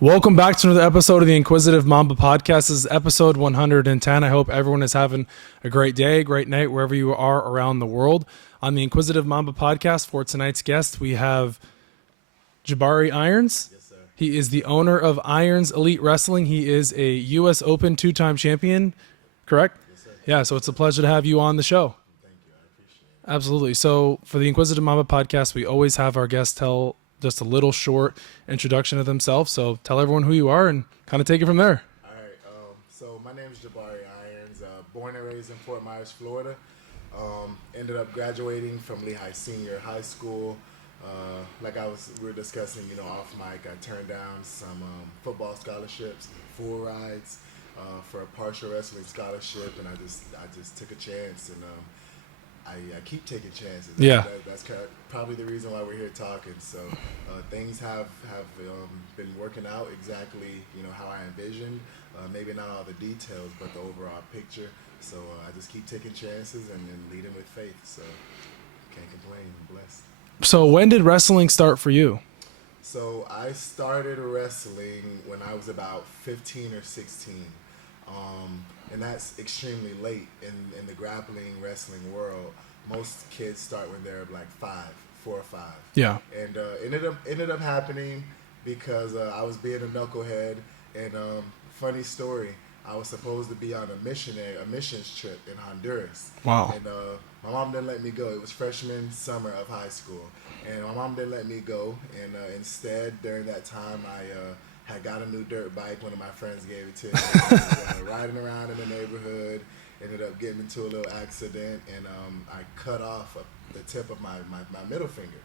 Welcome back to another episode of the Inquisitive Mamba Podcast. This is episode 110. I hope everyone is having a great day, great night, wherever you are around the world. On the Inquisitive Mamba Podcast, for tonight's guest, we have Jabari Irons. Yes, sir. He is the owner of Irons Elite Wrestling. He is a U.S. Open two-time champion, correct? Yes, sir. Yeah, so it's a pleasure to have you on the show. Thank you. I appreciate it. Absolutely. So for the Inquisitive Mamba Podcast, we always have our guests tell just a little short introduction of themselves. So tell everyone who you are and kind of take it from there. All right. So my name is Jabari Irons. Born and raised in Fort Myers, Florida. Ended up graduating from Lehigh Senior High School. We were discussing, off mic. I turned down some football scholarships, full rides, for a partial wrestling scholarship, and I just took a chance, and I keep taking chances. Yeah. That's probably the reason why we're here talking. So things have been working out exactly, how I envisioned. Maybe not all the details, but the overall picture. So I just keep taking chances and leading with faith. So can't complain. I'm blessed. So when did wrestling start for you? So I started wrestling when I was about 15 or 16. And that's extremely late in the grappling wrestling world. Most kids start when they're like 4 or 5. Yeah. And ended up happening because I was being a knucklehead. And funny story, I was supposed to be on a missions trip in Honduras. Wow. And my mom didn't let me go. It was freshman summer of high school, and my mom didn't let me go. And instead, during that time, I had got a new dirt bike. One of my friends gave it to me. I was riding around in the neighborhood. Ended up getting into a little accident, and I cut off the tip of my middle finger.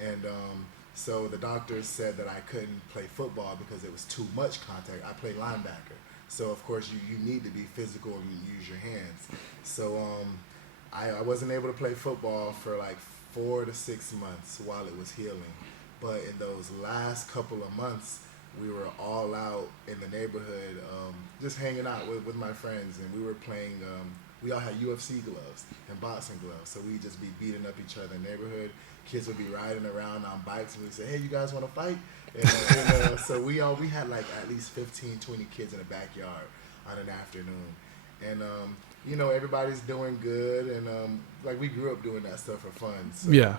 And so the doctors said that I couldn't play football because it was too much contact. I play linebacker. So, of course, you need to be physical and use your hands. So I wasn't able to play football for like 4 to 6 months while it was healing. But in those last couple of months, we were all out in the neighborhood just hanging out with my friends. And we were playing, we all had UFC gloves and boxing gloves. So we'd just be beating up each other in the neighborhood. Kids would be riding around on bikes, and we'd say, hey, you guys want to fight? And so we had like at least 15, 20 kids in the backyard on an afternoon. And, everybody's doing good. And like we grew up doing that stuff for fun. So, Yeah.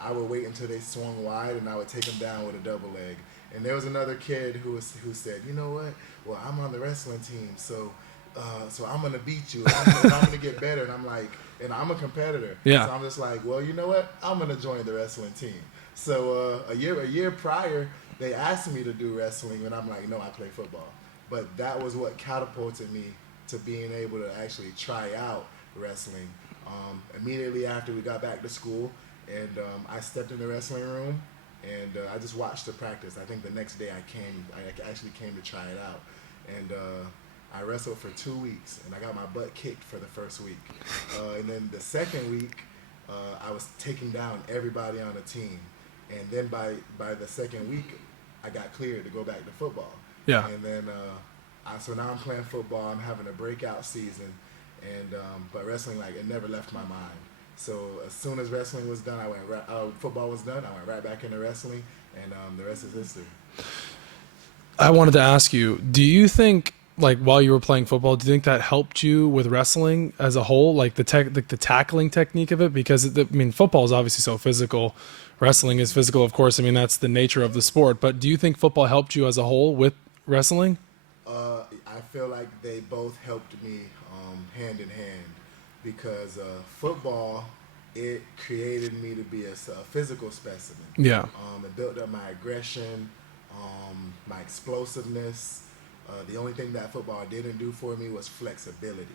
I would wait until they swung wide, and I would take them down with a double leg. And there was another kid who said, you know what? Well, I'm on the wrestling team, so I'm gonna beat you. I'm gonna get better. And I'm like, and I'm a competitor. Yeah. So I'm just like, well, you know what? I'm gonna join the wrestling team. So a year prior, they asked me to do wrestling, and I'm like, no, I play football. But that was what catapulted me to being able to actually try out wrestling. Immediately after we got back to school, and I stepped in the wrestling room, and I just watched the practice. I think the next day I actually came to try it out, and I wrestled for 2 weeks, and I got my butt kicked for the first week. And then the second week, I was taking down everybody on the team. And then by the second week, I got cleared to go back to football. Yeah. And then, so now I'm playing football. I'm having a breakout season. And but wrestling, like, it never left my mind. So as soon as wrestling was done, football was done, I went right back into wrestling, and the rest is history. I wanted to ask you, do you think, like, while you were playing football, do you think that helped you with wrestling as a whole, like the tackling technique of it? Because football is obviously so physical. Wrestling is physical, of course. That's the nature of the sport. But do you think football helped you as a whole with wrestling? I feel like they both helped me hand in hand, because football, it created me to be a physical specimen. Yeah. It built up my aggression, my explosiveness. The only thing that football didn't do for me was flexibility.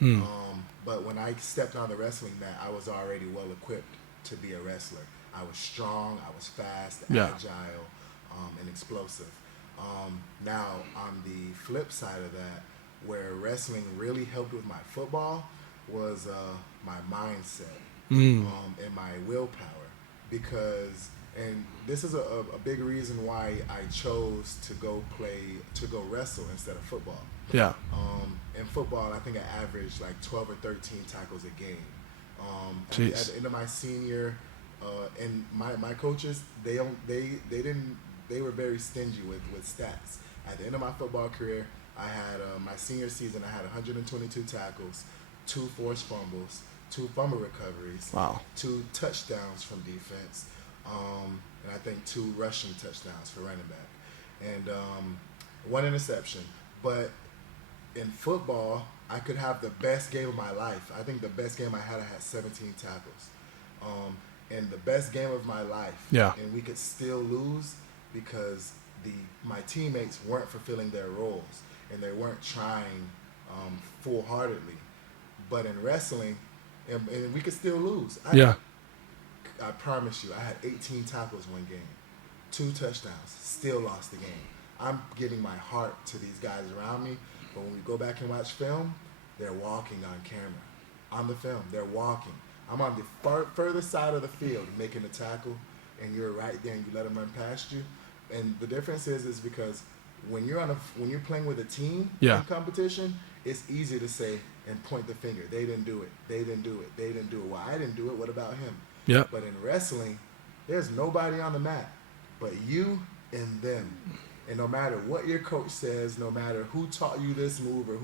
But when I stepped on the wrestling mat, I was already well equipped to be a wrestler. I was strong, I was fast, agile, and explosive. Now, on the flip side of that, where wrestling really helped with my football was my mindset and my willpower. Because, and this is a big reason why I chose to go wrestle instead of football. Yeah. In football, I think I averaged like 12 or 13 tackles a game. At the end of my senior, and my coaches, they didn't they were very stingy with stats. At the end of my football career, I had my senior season. I had 122 tackles, 2 forced fumbles, 2 fumble recoveries, Wow. 2 touchdowns from defense, and I think 2 rushing touchdowns for running back, and 1 interception. But in football, I could have the best game of my life. I think the best game I had 17 tackles. And the best game of my life. Yeah. And we could still lose because my teammates weren't fulfilling their roles and they weren't trying full-heartedly. But in wrestling, and we could still lose. I promise you, I had 18 tackles one game, 2 touchdowns, still lost the game. I'm giving my heart to these guys around me, but when we go back and watch film, they're walking on camera. On the film, they're walking. I'm on the further side of the field making the tackle, and you're right there, and you let them run past you. And the difference is because when you're playing with a team in competition, it's easy to say and point the finger. They didn't do it. They didn't do it. They didn't do it. Well, I didn't do it. What about him? Yep. But in wrestling, there's nobody on the mat but you and them. And no matter what your coach says, no matter who taught you this move or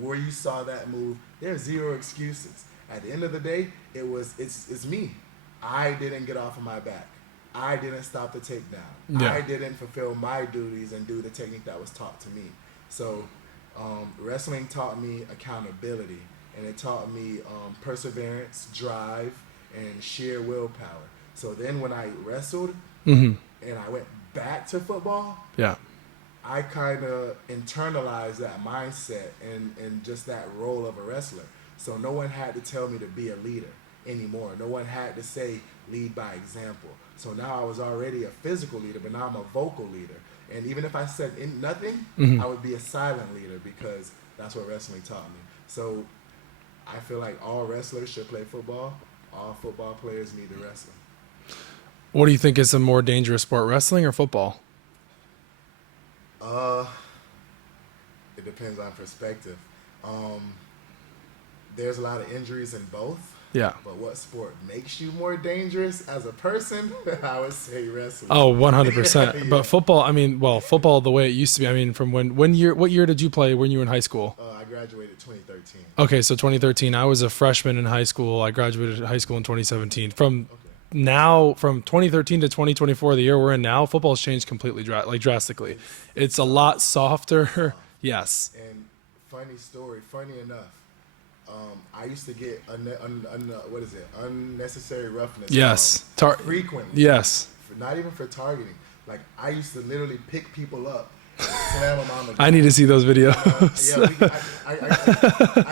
where you saw that move, there's 0 excuses. At the end of the day, it's me. I didn't get off of my back. I didn't stop the takedown. Yeah. I didn't fulfill my duties and do the technique that was taught to me. So wrestling taught me accountability, and it taught me perseverance, drive, and sheer willpower. So then when I wrestled and I went back to football, I kind of internalized that mindset and just that role of a wrestler. So no one had to tell me to be a leader anymore. No one had to say lead by example. So now I was already a physical leader, but now I'm a vocal leader. And even if I said nothing, I would be a silent leader because that's what wrestling taught me. So I feel like all wrestlers should play football. All football players need to wrestle. What do you think is a more dangerous sport, wrestling or football? It depends on perspective. There's a lot of injuries in both. Yeah. But what sport makes you more dangerous as a person? I would say wrestling. Oh, 100%. Yeah. But football, football the way it used to be. From what year did you play when you were in high school? I graduated 2013. Okay, so 2013. I was a freshman in high school. I graduated high school in 2017. From 2013 to 2024, the year we're in now, football's changed completely, drastically. It's a lot softer. Yes. And funny enough, I used to get unnecessary roughness. Yes. Frequently. Yes. Not even for targeting. Like I used to literally pick people up, and slam them on the ground. I need to see those videos. I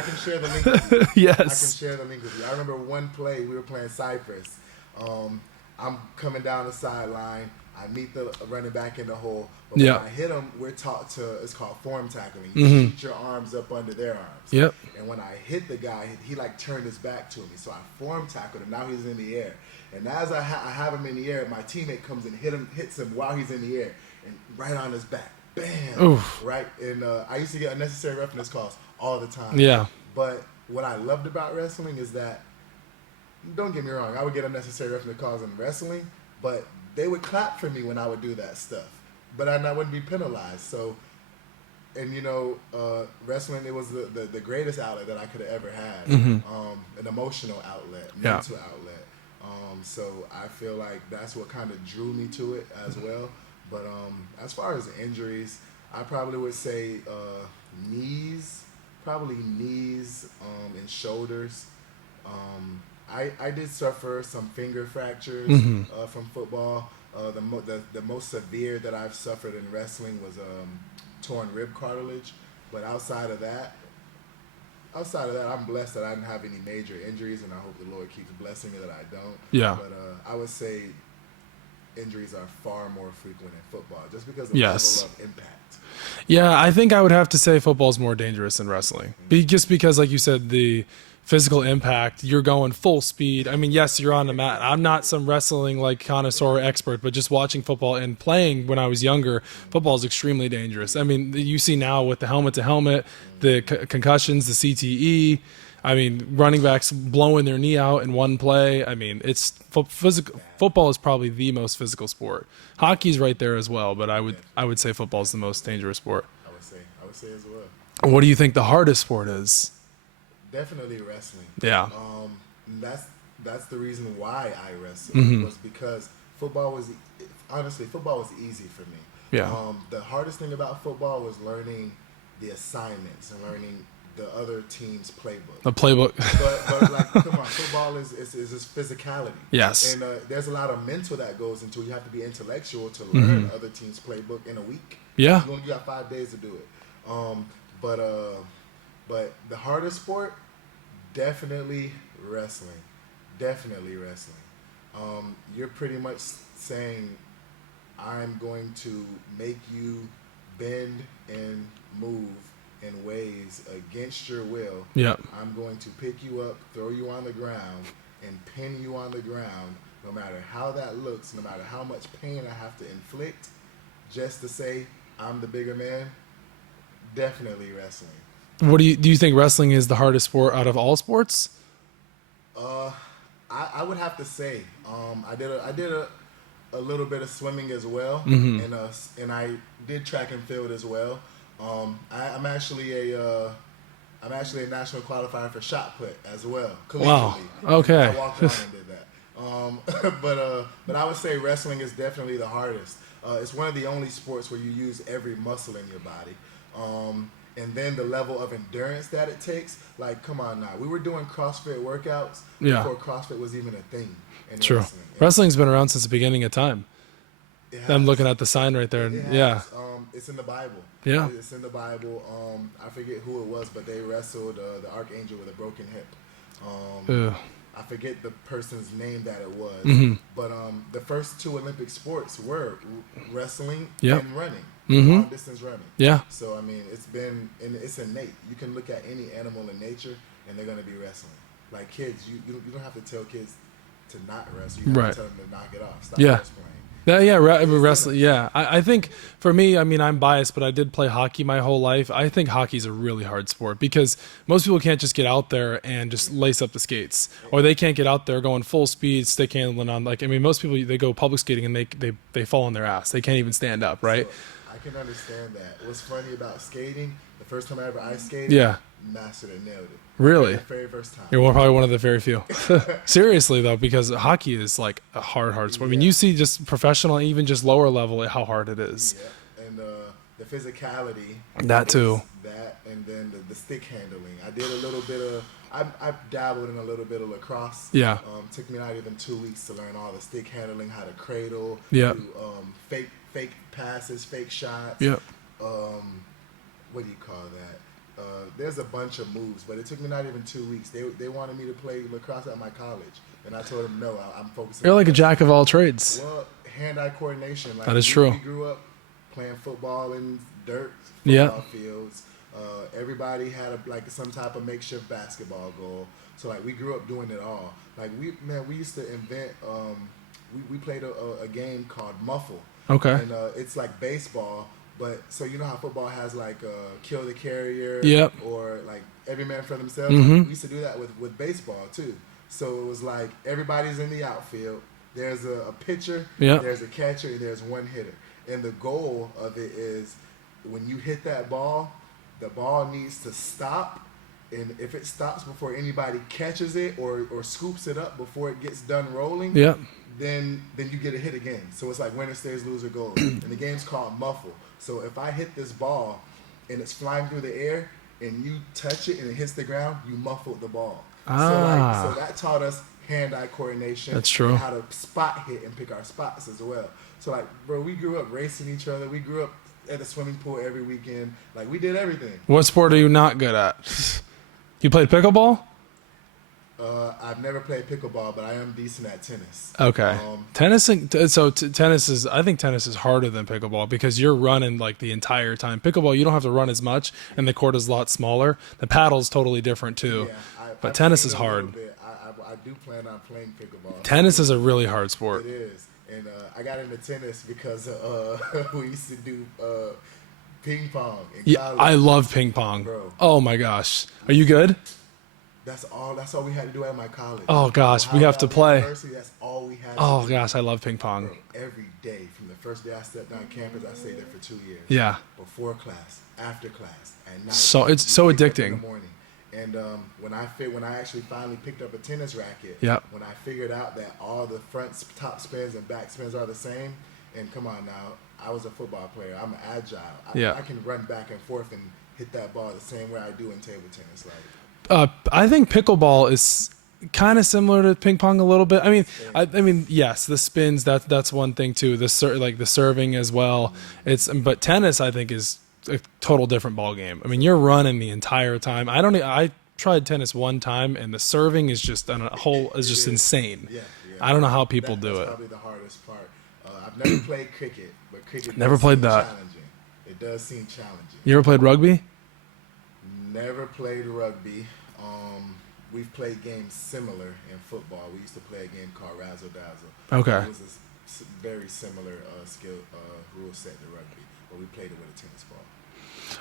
can share the link with you. Yes. I can share the link with you. I remember one play we were playing Cypress. I'm coming down the sideline. I meet the running back in the hole. But when I hit him, we're taught it's called form tackling. You shoot your arms up under their arms. Yep. And when I hit the guy, he turned his back to me. So I form tackled him. Now he's in the air. And as I have him in the air, my teammate comes and hits him while he's in the air. And right on his back. Bam. Oof. Right? And I used to get unnecessary roughness calls all the time. Yeah. But what I loved about wrestling is that, don't get me wrong, I would get unnecessary roughness calls in wrestling, but they would clap for me when I would do that stuff. But I wouldn't be penalized. So, and wrestling, it was the greatest outlet that I could have ever had. An emotional outlet, mental outlet. So I feel like that's what kind of drew me to it as well. But as far as injuries, I probably would say knees and shoulders. I did suffer some finger fractures from football. The most severe that I've suffered in wrestling was torn rib cartilage. But outside of that, I'm blessed that I didn't have any major injuries, and I hope the Lord keeps blessing me that I don't. Yeah. But I would say injuries are far more frequent in football just because of the level of impact. Yeah, I think I would have to say football's more dangerous than wrestling. Just because, like you said, the physical impact, you're going full speed. Yes, you're on the mat. I'm not some wrestling connoisseur or expert, but just watching football and playing when I was younger, football is extremely dangerous. You see now with the helmet to helmet, the concussions, the CTE. I mean, running backs blowing their knee out in one play. I mean, it's physical. Football is probably the most physical sport. Hockey's right there as well, but I would say football is the most dangerous sport. I would say as well. What do you think the hardest sport is? Definitely wrestling. Yeah. That's the reason why I wrestled Mm-hmm. was because football was honestly football was easy for me. Yeah. The hardest thing about football was learning the assignments and learning the other team's playbook. The playbook. But like, come on, football is just physicality. Yes. And there's a lot of mental that goes into it. You have to be intellectual to learn other team's playbook in a week. Yeah. You got 5 days to do it. But the hardest sport, definitely wrestling. Definitely wrestling. You're pretty much saying, I'm going to make you bend and move in ways against your will. Yep. I'm going to pick you up, throw you on the ground, and pin you on the ground, no matter how that looks, no matter how much pain I have to inflict, just to say I'm the bigger man. Definitely wrestling. What do you think wrestling is the hardest sport out of all sports? I would have to say I did a little bit of swimming as well, and I did track and field as well. I'm actually a national qualifier for shot put as well. Wow. collegiately. Okay. I walked around and did that. But I would say wrestling is definitely the hardest. It's one of the only sports where you use every muscle in your body. And then the level of endurance that it takes. Like, come on now. We were doing CrossFit workouts before CrossFit was even a thing in True. wrestling. Wrestling's been around since the beginning of time. I'm has. looking at the sign right there. It has. Yeah. It's in the Bible. Yeah. It's in the Bible. I forget who it was, but they wrestled the archangel with a broken hip. Ugh. I forget the person's name that it was. But the first two Olympic sports were wrestling Yep. and running. Mhm. Long distance running. Yeah. So I mean, it's innate. You can look at any animal in nature, and they're gonna be wrestling. Like kids, you don't have to tell kids to not wrestle. You have Right. to tell them to knock it off. Stop Yeah. playing. Wrestling. Yeah, I think for me, I mean, I'm biased, but I did play hockey my whole life. I think hockey's a really hard sport because most people can't just get out there and just lace up the skates, or they can't get out there going full speed, stick handling on. Like, I mean, most people they go public skating and they fall on their ass. They can't even stand up, right? So, I can understand that. What's funny about skating? The first time I ever ice skated, Yeah. mastered it, nailed it. Really? The very first time. You're probably one of the very few. Seriously though, because hockey is like a hard sport. I mean, you see just professional, even just lower level, how hard it is. Yeah, and the physicality. That too. That and then the stick handling. I did a little bit of. I dabbled in a little bit of lacrosse. Yeah. Took me not even 2 weeks to learn all the stick handling, how to cradle. Yeah. Do, fake passes, fake shots. Yep. What do you call that? There's a bunch of moves, but it took me not even 2 weeks. They wanted me to play lacrosse at my college, and I told them no. I'm focusing. You're like a jack of all trades. Well, hand-eye coordination. Like, That is true. We grew up playing football in dirt Yeah. football fields. Everybody had some type of makeshift basketball goal. So like we grew up doing it all. Like we used to invent. We played a game called Muffle. Okay. And it's like baseball, but so you know how football has like kill the carrier. Yep. Or like every man for themselves. Mhm. We used to do that with baseball too. So it was like everybody's in the outfield. There's a pitcher. Yep. There's a catcher. And there's one hitter. And the goal of it is when you hit that ball, the ball needs to stop. And if it stops before anybody catches it or scoops it up before it gets done rolling, Yep. then you get a hit again. So it's like winner stays, loser goes. And the game's called Muffle. So if I hit this ball and it's flying through the air and you touch it and it hits the ground, you muffled the ball. Ah. So that taught us hand-eye coordination. That's true. And how to spot hit and pick our spots as well. So like, bro, we grew up racing each other. We grew up at the swimming pool every weekend. Like we did everything. What sport are you not good at? You played pickleball? I've never played pickleball, but I am decent at tennis. Okay. Tennis is I think tennis is harder than pickleball because you're running like the entire time. Pickleball you don't have to run as much and the court is a lot smaller. The paddle's totally different too. But tennis is hard. I do plan on playing pickleball. Tennis is a really hard sport. It is. And I got into tennis because we used to do ping pong in Yeah, college. I love ping pong. Bro. Oh my gosh. Are you good? That's all. That's all we had to do at my college. Oh gosh, we Ohio have to Valley play. University. That's all we had to Oh do. gosh, I love ping pong. Bro, every day from the first day I stepped on campus, I stayed there for 2 years. Yeah. Before class, after class, at night. So it's we so picked up in addicting. the morning. And when I actually finally picked up a tennis racket, Yep. when I figured out that all the top spins and back spins are the same, and come on now, I was a football player. I'm agile. Yeah. I can run back and forth and hit that ball the same way I do in table tennis. Like, I think pickleball is kind of similar to ping pong a little bit. I mean, yes, the spins, that's one thing too. Like the serving as well. But tennis, I think, is a total different ball game. I mean, you're running the entire time. I tried tennis one time, and the serving is just insane. yeah. I don't know how people do that's it. probably the hardest part. I've never played cricket, but cricket Never does played seem that. challenging. It does seem challenging. You ever played rugby? Never played rugby. We've played games similar in football. We used to play a game called Razzle Dazzle. Okay. It was a very similar skill rule set to rugby, but we played it with a tennis ball.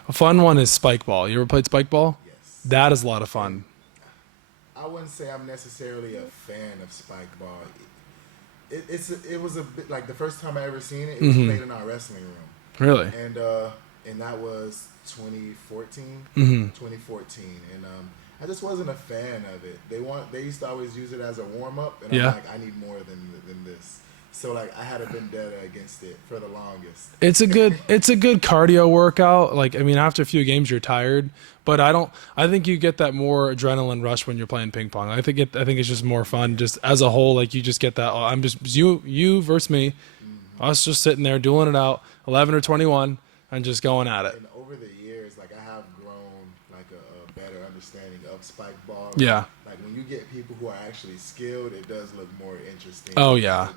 A fun one is spike ball. You ever played spike ball? Yes. That is a lot of fun. I wouldn't say I'm necessarily a fan of spike ball. It was a bit like the first time I ever seen it. It was played in our wrestling room. Really? And that was 2014, Mm-hmm. 2014, and I just wasn't a fan of it. They used to always use it as a warm up, and Yeah. I'm like, I need more than this. So like I had a vendetta against it for the longest. It's a good cardio workout. Like, I mean, after a few games you're tired, but I think you get that more adrenaline rush when you're playing ping pong. I think it's just more fun just as a whole. Like, you just get that, I'm just you versus me. Us just sitting there dueling it out, 11 or 21, and just going at it. And over the years, like I have grown like a better understanding of spike ball. Yeah. Like when you get people who are actually skilled, it does look more interesting. Oh, yeah.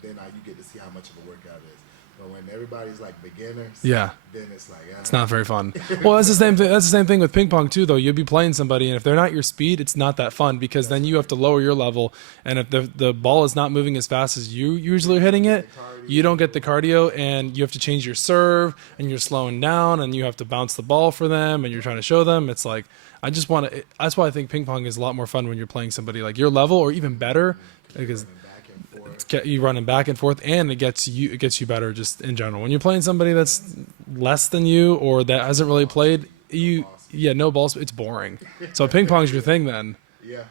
Then you get to see how much of a workout it is. But when everybody's like beginners, Yeah. then it's like It's not very fun. Well, that's the same thing. That's the same thing with ping pong too, though. You'll be playing somebody, and if they're not your speed, it's not that fun because then you have to lower your level. And if the ball is not moving as fast as you usually are hitting it, you don't get the cardio, and you have to change your serve, and you're slowing down, and you have to bounce the ball for them, and you're trying to show them. It's like I just want to. That's why I think ping pong is a lot more fun when you're playing somebody like your level or even better, because back and forth. you running back and forth, and it gets you better just in general. When you're playing somebody that's less than you or that hasn't really played, no balls, it's boring. So ping pong's your thing then. Yeah.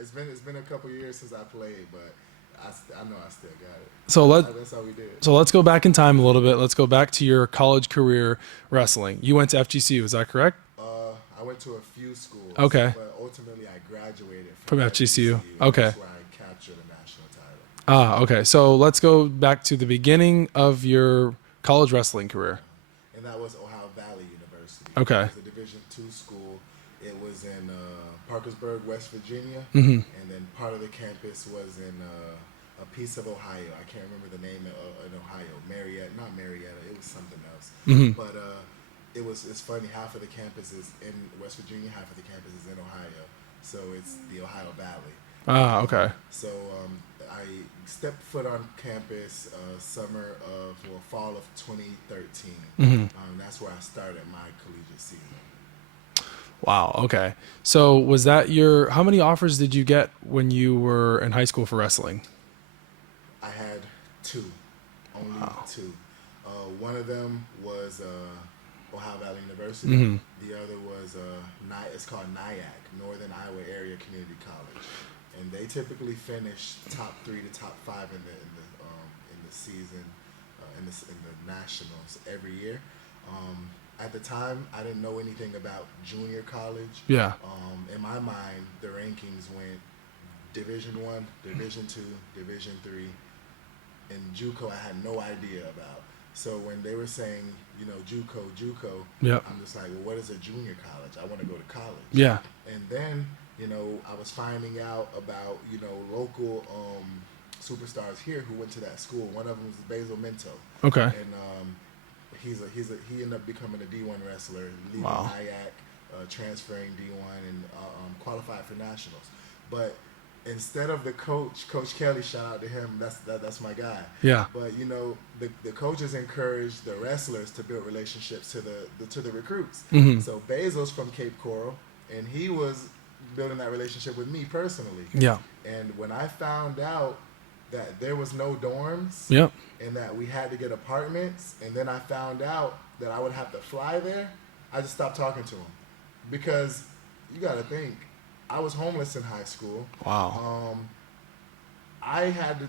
It's been a couple years since I played, but I know I still got it. So That's how we did it. let's go back in time a little bit. Let's go back to your college career wrestling. You went to FGCU, is that correct? I went to a few schools. Okay. But ultimately, I graduated From FGCU. Okay. That's where I captured a national title. Okay. So let's go back to the beginning of your college wrestling career. And that was Ohio Valley University. Okay. It was a Division II school. It was in Parkersburg, West Virginia. Mm-hmm. And then part of the campus was in a piece of Ohio. I can't remember the name in Ohio. Not Marietta. It was something else. Mm-hmm. But it's funny. Half of the campus is in West Virginia. Half of the campus is in Ohio. So it's the Ohio Valley. Okay. So I stepped foot on campus fall of 2013. Mm-hmm. That's where I started my collegiate season. Wow. Okay. So was that how many offers did you get when you were in high school for wrestling? I had only two. One of them was Ohio Valley University. Mm-hmm. The other was it's called NIAC, Northern Iowa Area Community College, and they typically finish top 3 to top 5 in the season, in the nationals every year. At the time, I didn't know anything about junior college. Yeah. In my mind, the rankings went Division I, Division II, Division III, and JUCO I had no idea about. So when they were saying, JUCO, Yep. I'm just like, well, what is a junior college? I want to go to college. Yeah. And then, I was finding out about, local superstars here who went to that school. One of them was Basil Minto. Okay. And he ended up becoming a D1 wrestler, leaving Wow. IAC, transferring D1 and qualified for nationals. But instead of the Coach Kelly, shout out to him, that's my guy. Yeah. But the coaches encourage the wrestlers to build relationships to the recruits. Mm-hmm. So Basil's from Cape Coral, and he was building that relationship with me personally. Yeah. And when I found out that there was no dorms Yep. and that we had to get apartments, and then I found out that I would have to fly there, I just stopped talking to him. Because you got to think, I was homeless in high school. Wow. I had to.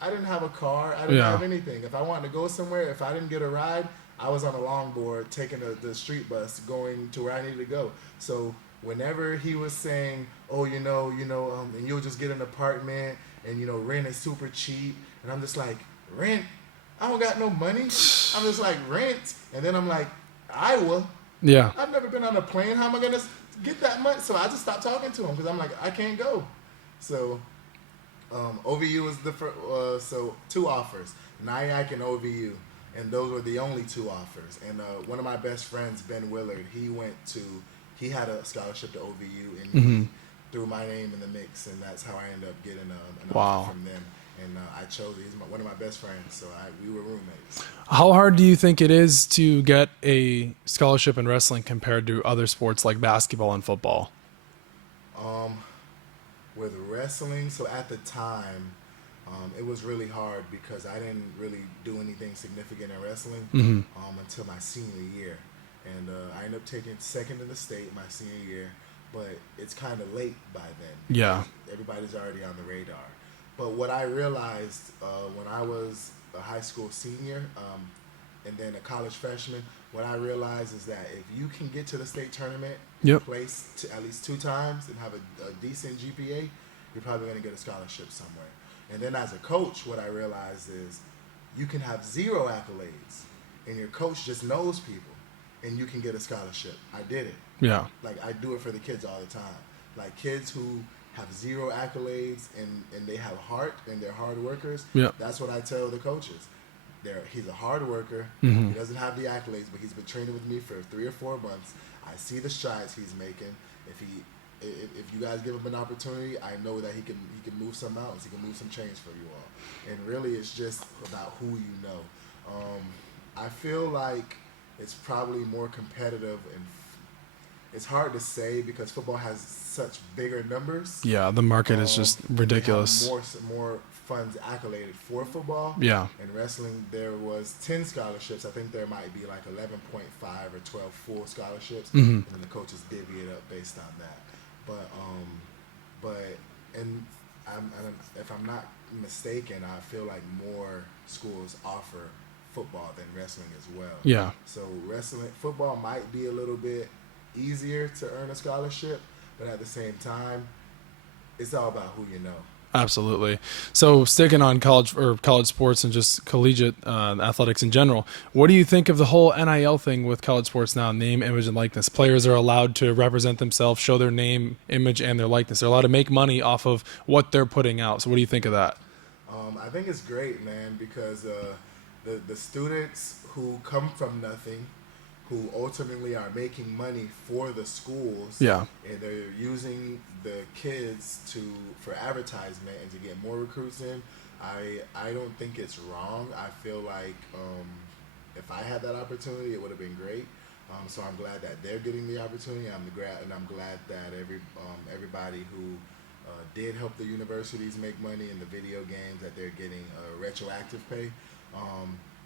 I didn't have a car. I didn't have anything. If I wanted to go somewhere, if I didn't get a ride, I was on a longboard taking the street bus going to where I needed to go. So whenever he was saying, "Oh, and you'll just get an apartment, and rent is super cheap," and I'm just like, "Rent? I don't got no money." I'm just like, "Rent," and then I'm like, "Iowa? Yeah. I've never been on a plane. How am I gonna get that much?" So I just stopped talking to him because I'm like, I can't go. So. OVU was the first, so 2 offers, Nyack and OVU, and those were the only 2 offers. And one of my best friends, Ben Willard, he had a scholarship to OVU, and he threw my name in the mix, and that's how I ended up getting an offer from them. And I chose it. He's one of my best friends, so we were roommates. How hard do you think it is to get a scholarship in wrestling compared to other sports like basketball and football? With wrestling, so at the time, it was really hard because I didn't really do anything significant in wrestling until my senior year. And I ended up taking second in the state my senior year, but it's kind of late by then. Yeah. Everybody's already on the radar. But what I realized when I was a high school senior and then a college freshman, what I realized is that if you can get to the state tournament, place at least 2 times, and have a decent GPA, you're probably going to get a scholarship somewhere. And then as a coach, what I realized is you can have 0 accolades, and your coach just knows people, and you can get a scholarship. I did it. Yeah. Like, I do it for the kids all the time. Like, kids who have 0 accolades and they have heart and they're hard workers, that's what I tell the coaches. He's a hard worker. He doesn't have the accolades, but he's been training with me for 3 or 4 months. I see the strides he's making. If you guys give him an opportunity, I know that he can move some mountains. He can move some chains for you all. And really, it's just about who you know. I feel like it's probably more competitive, and it's hard to say because football has such bigger numbers. Yeah, the market is just ridiculous. More funds accoladed for football. Yeah. In wrestling, there was 10 scholarships. I think there might be like 11.5 or 12 full scholarships, and then the coaches divvy it up based on that. If I'm not mistaken, I feel like more schools offer football than wrestling as well. Yeah. So football might be a little bit easier to earn a scholarship, but at the same time, it's all about who you know. Absolutely. So sticking on college sports and just collegiate athletics in general, what do you think of the whole NIL thing with college sports now? Name, image, and likeness. Players are allowed to represent themselves, show their name, image, and their likeness. They're allowed to make money off of what they're putting out. So what do you think of that? I think it's great, man, because the students who come from nothing, who ultimately are making money for the schools, and they're using the kids for advertisement and to get more recruits in. I don't think it's wrong. I feel like if I had that opportunity, it would have been great. So I'm glad that they're getting the opportunity. I'm glad that everybody who did help the universities make money in the video games, that they're getting retroactive pay.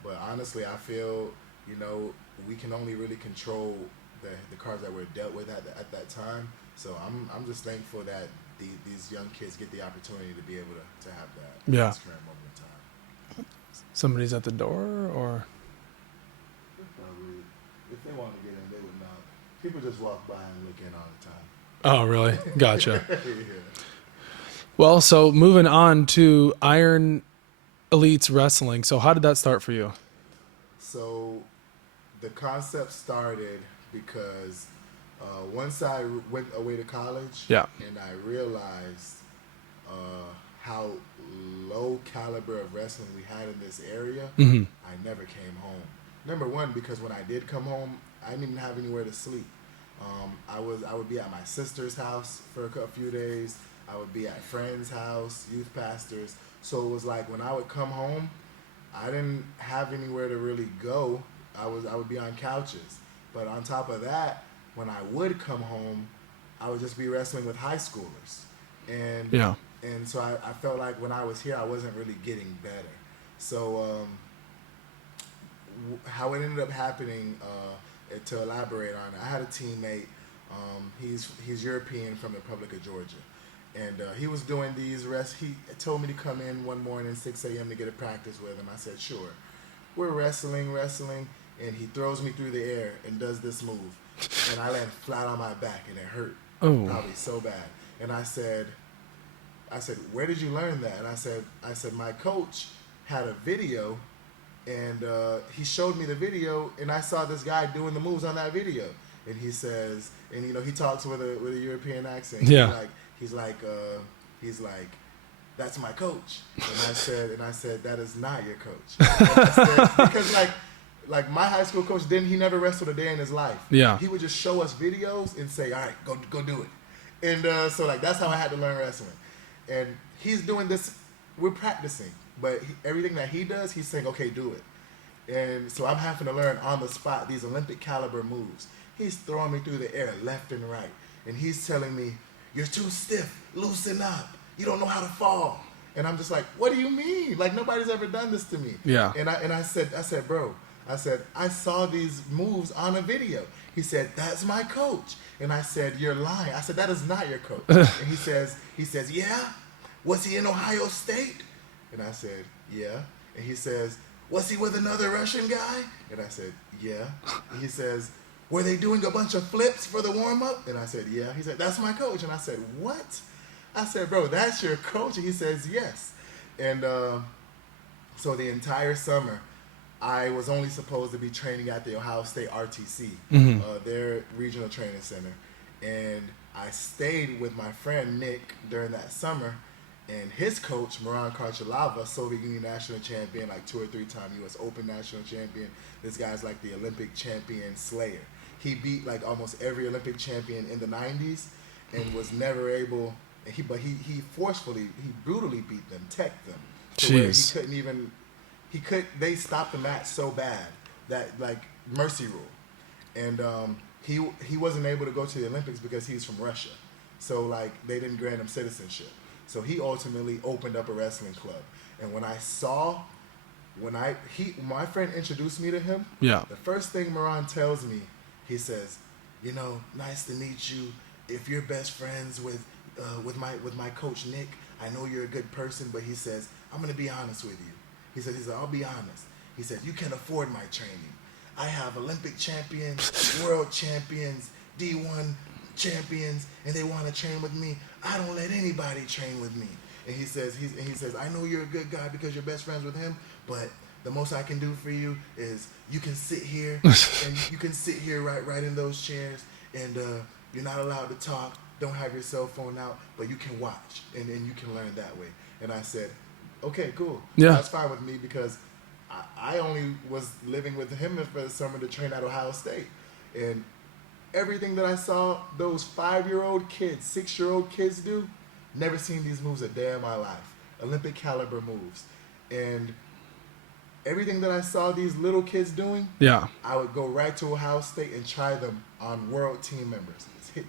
But honestly, I feel we can only really control the cards that we're dealt with at that time. So I'm just thankful that these young kids get the opportunity to be able to have that at this current moment in time. Somebody's at the door, or? Probably, if they want to get in, they would not. People just walk by and look in all the time. Oh, really? Gotcha. Yeah. Well, so moving on to Iron Elites Wrestling. So how did that start for you? So the concept started because once I went away to college, and I realized how low caliber of wrestling we had in this area, I never came home. Number one, because when I did come home, I didn't even have anywhere to sleep. I would be at my sister's house for a few days. I would be at friends' house, youth pastors. So it was like when I would come home, I didn't have anywhere to really go. I would be on couches. But on top of that, when I would come home, I would just be wrestling with high schoolers, and Yeah. and so I felt like when I was here, I wasn't really getting better. So how it ended up happening, to elaborate on it, I had a teammate. He's European from the Republic of Georgia, and he was doing these rests. He told me to come in one morning 6 a.m. to get a practice with him. I said sure. We're wrestling, and he throws me through the air and does this move, and I land flat on my back, and it hurt Oh. probably so bad. And I said, where did you learn that? And I said, my coach had a video, and he showed me the video, and I saw this guy doing the moves on that video. And he says, and he talks with a European accent. Yeah. He's like, that's my coach. And I said, that is not your coach. And I said, because like my high school coach he never wrestled a day in his life. Yeah. He would just show us videos and say, all right, go do it. And so that's how I had to learn wrestling. And he's doing this, we're practicing, but everything that he does, he's saying, okay, do it. And so I'm having to learn on the spot these Olympic caliber moves. He's throwing me through the air left and right. And he's telling me, you're too stiff, loosen up. You don't know how to fall. And I'm just like, what do you mean? Like, nobody's ever done this to me. Yeah. And I said, bro, I saw these moves on a video. He said, that's my coach. And I said, you're lying. I said, that is not your coach. And he says, yeah? Was he in Ohio State? And I said, yeah. And he says, was he with another Russian guy? And I said, yeah. And he says, were they doing a bunch of flips for the warm-up? And I said, yeah. He said, that's my coach. And I said, what? I said, bro, that's your coach? And he says, yes. And so the entire summer, I was only supposed to be training at the Ohio State RTC, their regional training center. And I stayed with my friend Nick during that summer, and his coach, Miran Karchalava, Soviet Union national champion, like 2 or 3 time U.S. Open national champion. This guy's like the Olympic champion slayer. He beat like almost every Olympic champion in the 90s and was never able, but he brutally beat them, teched them. To where he couldn't even, they stopped the match so bad that, like, mercy rule. And he wasn't able to go to the Olympics because he's from Russia. So, like, they didn't grant him citizenship. So he ultimately opened up a wrestling club. And when my friend introduced me to him, Yeah. the first thing Miran tells me, he says, nice to meet you. If you're best friends with my coach Nick, I know you're a good person, but he says, I'm gonna be honest with you. He said, I'll be honest. He said, you can afford my training. I have Olympic champions, world champions, D1 champions, and they want to train with me. I don't let anybody train with me. And he says, I know you're a good guy because you're best friends with him, but the most I can do for you is you can sit here and you can sit here right in those chairs, and you're not allowed to talk. Don't have your cell phone out, but you can watch and you can learn that way. And I said, okay, cool. Yeah. That's fine with me because I only was living with him for the summer to train at Ohio State. And everything that I saw those 5-year-old kids, 6-year-old kids do, never seen these moves a day in my life. Olympic caliber moves. And everything that I saw these little kids doing, Yeah. I would go right to Ohio State and try them on world team members,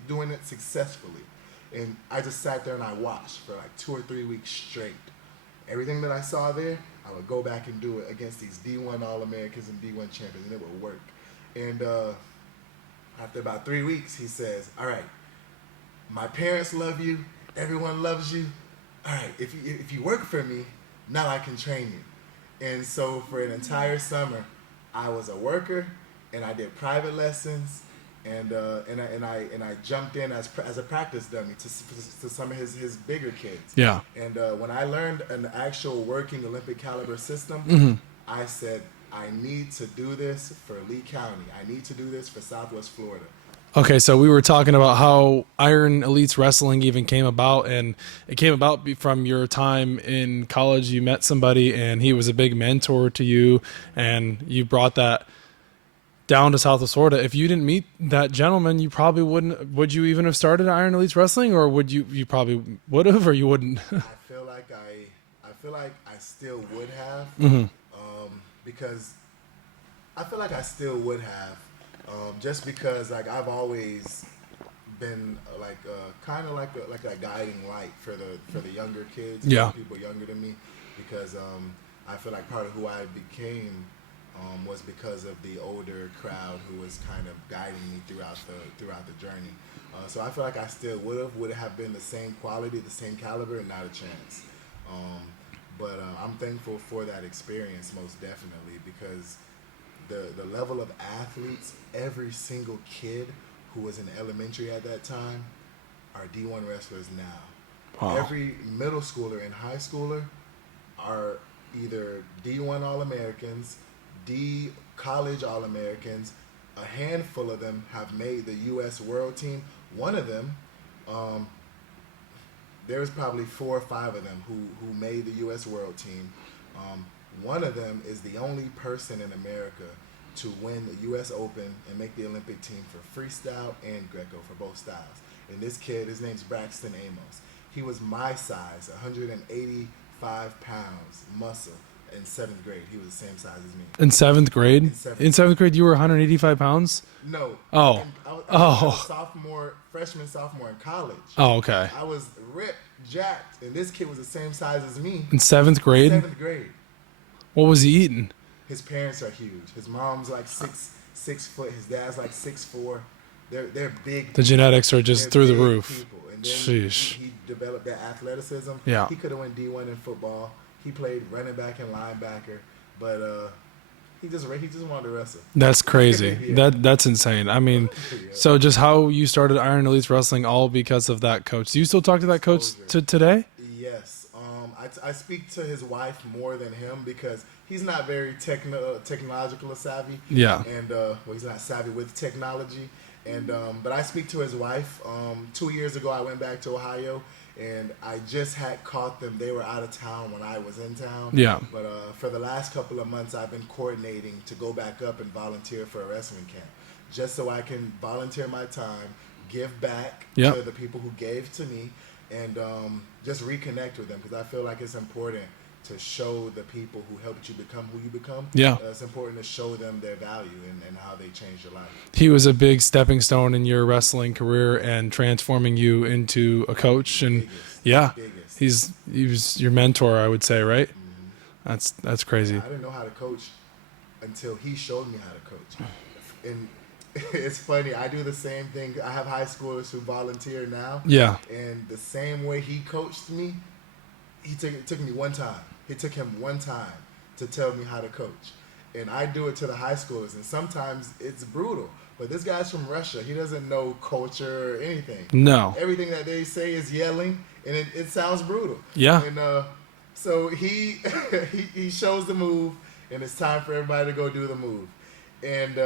doing it successfully. And I just sat there and I watched for like 2 or 3 weeks straight. Everything that I saw there, I would go back and do it against these D1 All-Americans and D1 champions, and it would work. And after about 3 weeks, he says, all right, my parents love you, everyone loves you. All right, if you work for me, now I can train you. And so for an entire summer, I was a worker, and I did private lessons, and I jumped in as a practice dummy to some of his bigger kids. Yeah. And when I learned an actual working Olympic caliber system, I said, I need to do this for Lee County. I need to do this for Southwest Florida. Okay, so we were talking about how Iron Elites Wrestling even came about, and it came about from your time in college. You met somebody, and he was a big mentor to you, and you brought that down to Southwest Florida. If you didn't meet that gentleman, you probably wouldn't. Would you even have started Iron Elites Wrestling, or would you? You probably would have, or you wouldn't. I feel like I still would have, because I feel like I still would have, just because like I've always been like kind of like a guiding light for the younger kids, Yeah. people younger than me, because I feel like part of who I became was because of the older crowd who was kind of guiding me throughout the journey. So I feel like I still would have been the same quality, the same caliber, and not a chance. But I'm thankful for that experience, most definitely, because the level of athletes, every single kid who was in elementary at that time are D1 wrestlers now. Wow. Every middle schooler and high schooler are either D1 All-Americans, D college All-Americans. A handful of them have made the U.S. World Team. One of them, there's probably 4 or 5 of them who made the U.S. World Team. One of them is the only person in America to win the U.S. Open and make the Olympic team for freestyle and Greco for both styles. And this kid, his name's Braxton Amos. He was my size, 185 pounds, muscle, in 7th grade. He was the same size as me. In 7th grade? In 7th grade, you were 185 pounds? No. Oh. I was freshman, sophomore in college. Oh, okay. I was ripped, jacked, and this kid was the same size as me. In 7th grade? 7th grade. What was he eating? His parents are huge. His mom's like six foot. His dad's like 6'4". They're big. The genetics are just through the roof. People. And then Sheesh. he developed that athleticism. Yeah. He could have went D1 in football. He played running back and linebacker, but he just wanted to wrestle. That's crazy. Yeah. That's insane. I mean, Yeah. so just how you started Iron Elites Wrestling, all because of that coach. Do you still talk to that coach today? Yes. I speak to his wife more than him because he's not very technological savvy. Yeah. And he's not savvy with technology. And but I speak to his wife. 2 years ago, I went back to Ohio, and I just had caught them. They were out of town when I was in town. Yeah. But for the last couple of months, I've been coordinating to go back up and volunteer for a wrestling camp, just so I can volunteer my time, give back Yep. to the people who gave to me, and just reconnect with them, because I feel like it's important to show the people who helped you become who you become. Yeah. It's important to show them their value and how they changed your life. He was a big stepping stone in your wrestling career and transforming you into a coach. And Biggest. he was your mentor, I would say, right? Mm-hmm. That's crazy. I didn't know how to coach until he showed me how to coach. And it's funny, I do the same thing. I have high schoolers who volunteer now. Yeah. And the same way he coached me, it took me one time. It took him one time to tell me how to coach. And I do it to the high schoolers, and sometimes it's brutal. But this guy's from Russia. He doesn't know culture or anything. No. Everything that they say is yelling, and it sounds brutal. Yeah. And so he he shows the move, and it's time for everybody to go do the move. And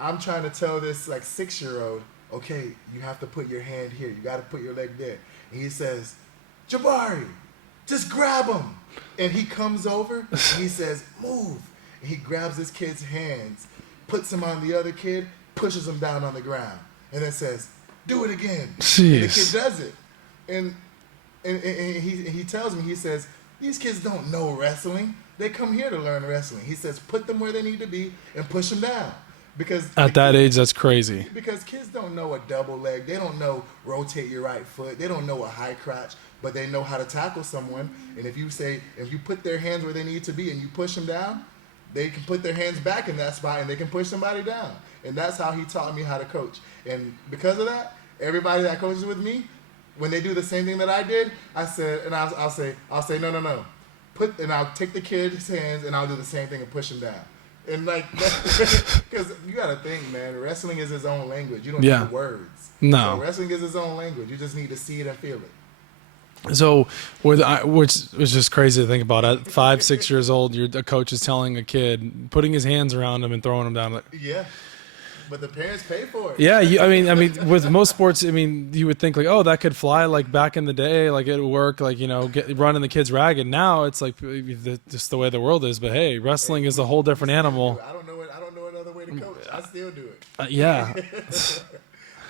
I'm trying to tell this like 6-year-old, okay, you have to put your hand here. You got to put your leg there. And he says, Jabari, just grab him. And he comes over and he says, move. And he grabs this kid's hands, puts him on the other kid, pushes him down on the ground, and then says, do it again. Jeez. And the kid does it. And he tells me, he says, these kids don't know wrestling. They come here to learn wrestling. He says, put them where they need to be and push them down. Because At that age, that's crazy. Because kids don't know a double leg. They don't know rotate your right foot. They don't know a high crotch, but they know how to tackle someone. And if you put their hands where they need to be and you push them down, they can put their hands back in that spot and they can push somebody down. And that's how he taught me how to coach. And because of that, everybody that coaches with me, when they do the same thing that I did, I said, and I'll say, no. And I'll take the kid's hands and I'll do the same thing and push him down. And like, because you got to think, man, wrestling is its own language. You don't Yeah. need words. No. So wrestling is its own language. You just need to see it and feel it. So, which is just crazy to think about. At 5, 6 years old, a coach is telling a kid, putting his hands around him and throwing him down. Yeah. But the parents pay for it. Yeah, I mean, with most sports, I mean, you would think like, oh, that could fly like back in the day, like it would work, like running the kids ragged. Now it's like just the way the world is. But hey, wrestling is a whole different animal. I don't know another way to coach. I still do it. Yeah,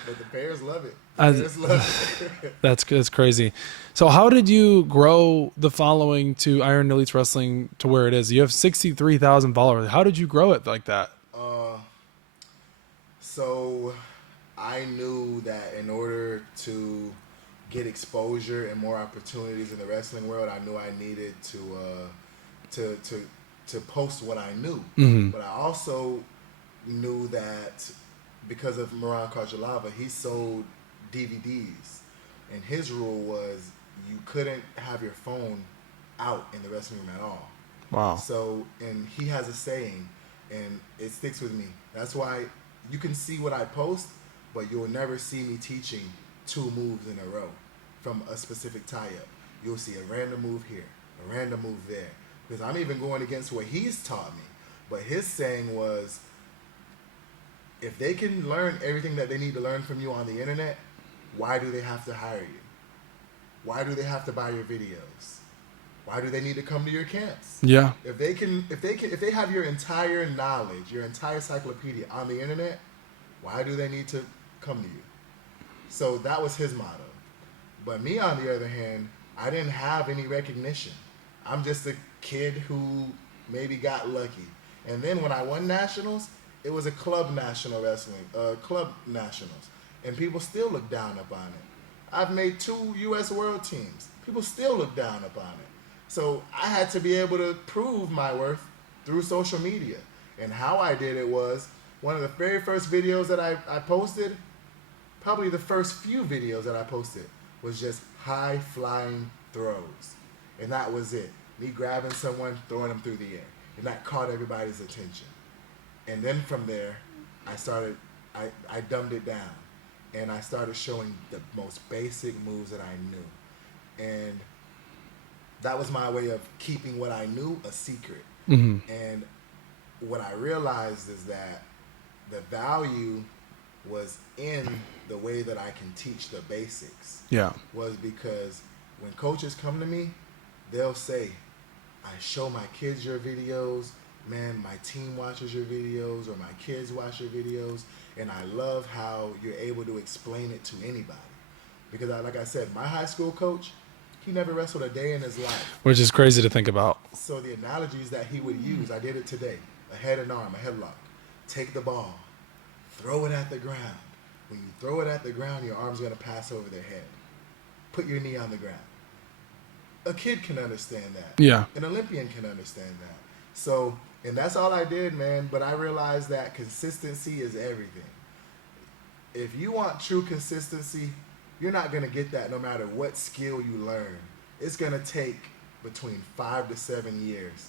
But the parents love it. That's crazy. So how did you grow the following to Iron Elites Wrestling to where it is? You have 63,000 followers. How did you grow it like that? So I knew that in order to get exposure and more opportunities in the wrestling world, I knew I needed to to post what I knew. But I also knew that because of Moran Karjalava, he sold DVDs, and his rule was you couldn't have your phone out in the wrestling room at all. Wow. So, and he has a saying, and it sticks with me. That's why you can see what I post, but you'll never see me teaching 2 moves in a row from a specific tie-up. You'll see a random move here, a random move there. Because I'm even going against what he's taught me. But his saying was, if they can learn everything that they need to learn from you on the internet, why do they have to hire you? Why do they have to buy your videos? Why do they need to come to your camps? Yeah. If they have your entire knowledge, your entire encyclopedia on the internet, why do they need to come to you? So that was his motto. But me, on the other hand, I didn't have any recognition. I'm just a kid who maybe got lucky. And then when I won nationals, it was a club national wrestling, club nationals, and people still look down upon it. I've made 2 U.S. world teams. People still look down upon it. So I had to be able to prove my worth through social media. And how I did it was, one of the very first videos that I posted, probably the first few videos that I posted, was just high flying throws. And that was it. Me grabbing someone, throwing them through the air. And that caught everybody's attention. And then from there, I dumbed it down. And I started showing the most basic moves that I knew. And that was my way of keeping what I knew a secret. And what I realized is that the value was in the way that I can teach the basics. Yeah. Was because when coaches come to me, they'll say, I show my kids your videos, man, my team watches your videos, or my kids watch your videos, and I love how you're able to explain it to anybody. Because like I said, my high school coach, he never wrestled a day in his life. Which is crazy to think about. So the analogies that he would use, I did it today. A head and arm, a headlock. Take the ball, throw it at the ground. When you throw it at the ground, your arm's going to pass over their head. Put your knee on the ground. A kid can understand that. Yeah. An Olympian can understand that. So, and that's all I did, man. But I realized that consistency is everything. If you want true consistency, you're not going to get that no matter what skill you learn. It's going to take between 5 to 7 years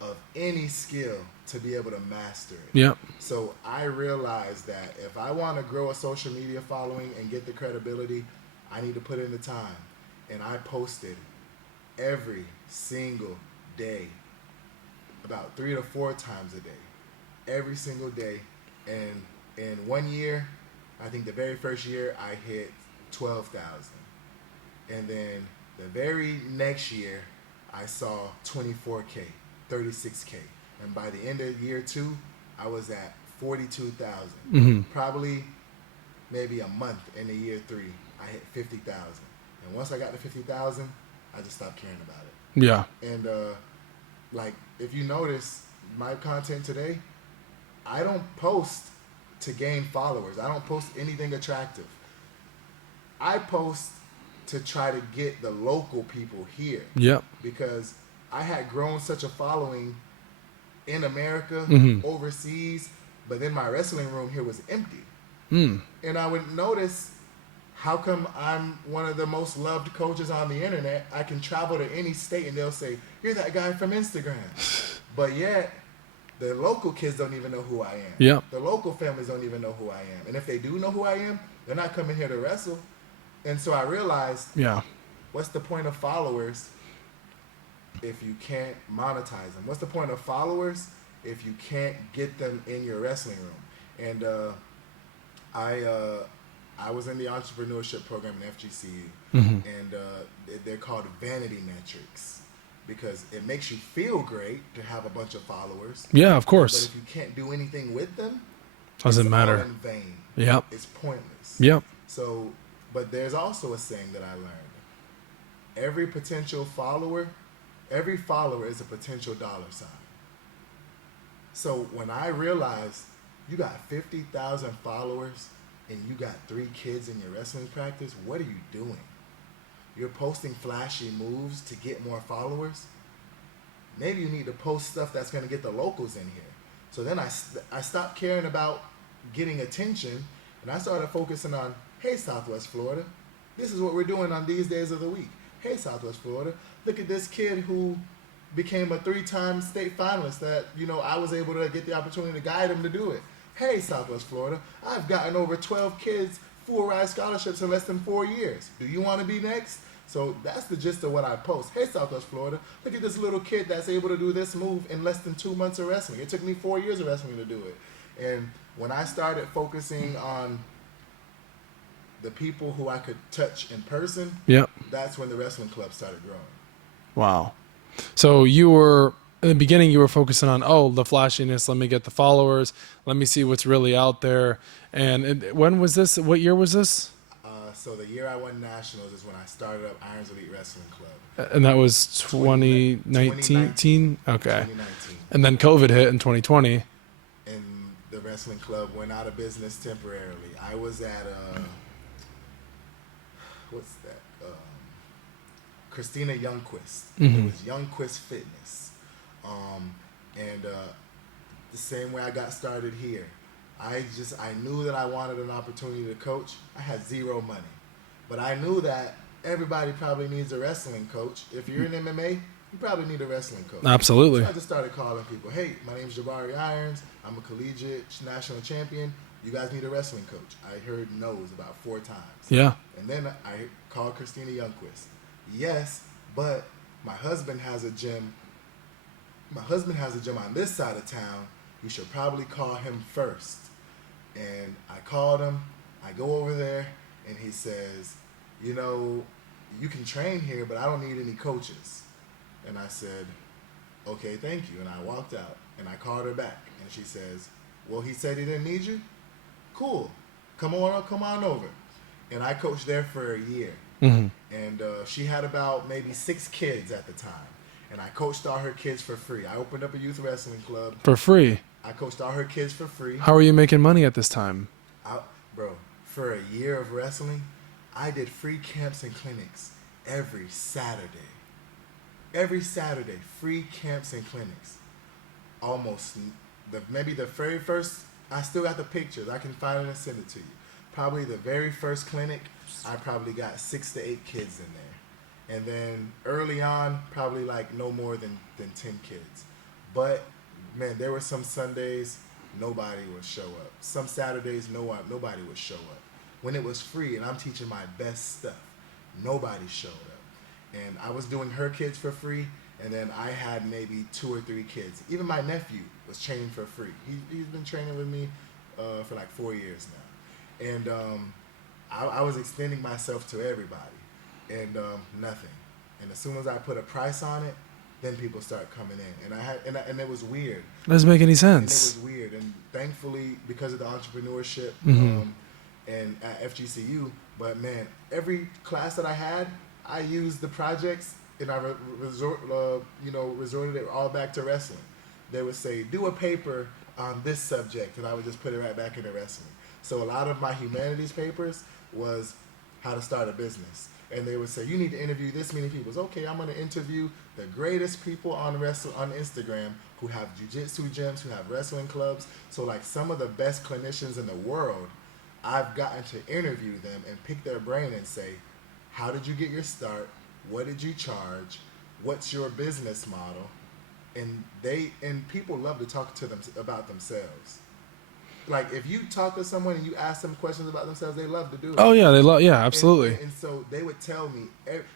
of any skill to be able to master it. Yep. So I realized that if I want to grow a social media following and get the credibility, I need to put in the time. And I posted every single day, about 3 to 4 times a day, every single day. And in 1 year, I think the very first year, I hit 12,000. And then the very next year, I saw 24K, 36K. And by the end of year 2, I was at 42,000. Probably maybe a month into year 3, I hit 50,000. And once I got to 50,000, I just stopped caring about it. Yeah. And like, if you notice my content today, I don't post to gain followers. I don't post anything attractive. I post to try to get the local people here. Yep. Because I had grown such a following in America, overseas, but then my wrestling room here was empty. And I would notice, how come I'm one of the most loved coaches on the internet? I can travel to any state and they'll say, you're that guy from Instagram. But yet, the local kids don't even know who I am. Yeah. The local families don't even know who I am. And if they do know who I am, they're not coming here to wrestle. And so I realized, Yeah. what's the point of followers if you can't monetize them? What's the point of followers if you can't get them in your wrestling room? And I was in the entrepreneurship program in FGCU, and they're called vanity metrics because it makes you feel great to have a bunch of followers. Yeah, of But course. if you can't do anything with them, Doesn't it's matter. all in vain. Yep. It's pointless. Yep. So, but there's also a saying that I learned. Every follower is a potential dollar sign. So when I realized you got 50,000 followers and you got 3 kids in your wrestling practice, what are you doing? You're posting flashy moves to get more followers? Maybe you need to post stuff that's going to get the locals in here. So then I stopped caring about getting attention, and I started focusing on, hey, Southwest Florida, this is what we're doing on these days of the week. Hey, Southwest Florida, look at this kid who became a 3-time state finalist that, I was able to get the opportunity to guide him to do it. Hey, Southwest Florida, I've gotten over 12 kids full ride scholarships in less than 4 years. Do you want to be next? So that's the gist of what I post. Hey, Southwest Florida, look at this little kid that's able to do this move in less than 2 months of wrestling. It took me 4 years of wrestling to do it. And when I started focusing on the people who I could touch in person, Yep. that's when the wrestling club started growing. Wow. So you were, in the beginning, you were focusing on, the flashiness. Let me get the followers. Let me see what's really out there. And when was this? What year was this? So the year I won nationals is when I started up Irons Elite Wrestling Club. And that was 2019? Okay. 2019. And then COVID hit in 2020. And the wrestling club went out of business temporarily. I was at, what's that? Christina Youngquist. It was Youngquist Fitness. And the same way I got started here. I knew that I wanted an opportunity to coach. I had zero money. But I knew that everybody probably needs a wrestling coach. If you're in MMA, you probably need a wrestling coach. Absolutely. So I just started calling people. Hey, my name's Jabari Irons. I'm a collegiate national champion. You guys need a wrestling coach. I heard no's about 4 times. Yeah. And then I called Christina Youngquist. Yes, but my husband has a gym. My husband has a gym on this side of town. You should probably call him first. And I called him. I go over there, and he says, you can train here, but I don't need any coaches. And I said, okay, thank you. And I walked out, and I called her back, and she says, well, he said he didn't need you? Cool. Come on over. And I coached there for a year. Mm-hmm. And she had about maybe 6 kids at the time. And I coached all her kids for free. I opened up a youth wrestling club. For free? I coached all her kids for free. How are you making money at this time? For a year of wrestling, I did free camps and clinics every Saturday. Every Saturday, free camps and clinics. Maybe the very first, I still got the pictures. I can find it and send it to you. Probably the very first clinic, I probably got 6 to 8 kids in there. And then early on, probably like no more than 10 kids. But man, there were some Sundays nobody would show up. Some Saturdays nobody would show up. When it was free and I'm teaching my best stuff, nobody showed up. And I was doing her kids for free, and then I had maybe 2 or 3 kids. Even my nephew was training for free. He's been training with me for like 4 years now. And I was extending myself to everybody, and nothing. And as soon as I put a price on it, then people start coming in, and it was weird. Doesn't make any sense. And it was weird, and thankfully because of the entrepreneurship and at FGCU, but man, every class that I had, I used the projects, and I resorted it all back to wrestling. They would say, do a paper on this subject, and I would just put it right back into wrestling. So a lot of my humanities papers was how to start a business. And they would say, you need to interview this many people. It's okay, I'm going to interview the greatest people on Instagram who have jiu-jitsu gyms, who have wrestling clubs. So like some of the best clinicians in the world, I've gotten to interview them and pick their brain and say, how did you get your start? What did you charge? What's your business model? And people love to talk to them about themselves. Like if you talk to someone and you ask them questions about themselves, they love to do it. Oh yeah, absolutely. And so they would tell me,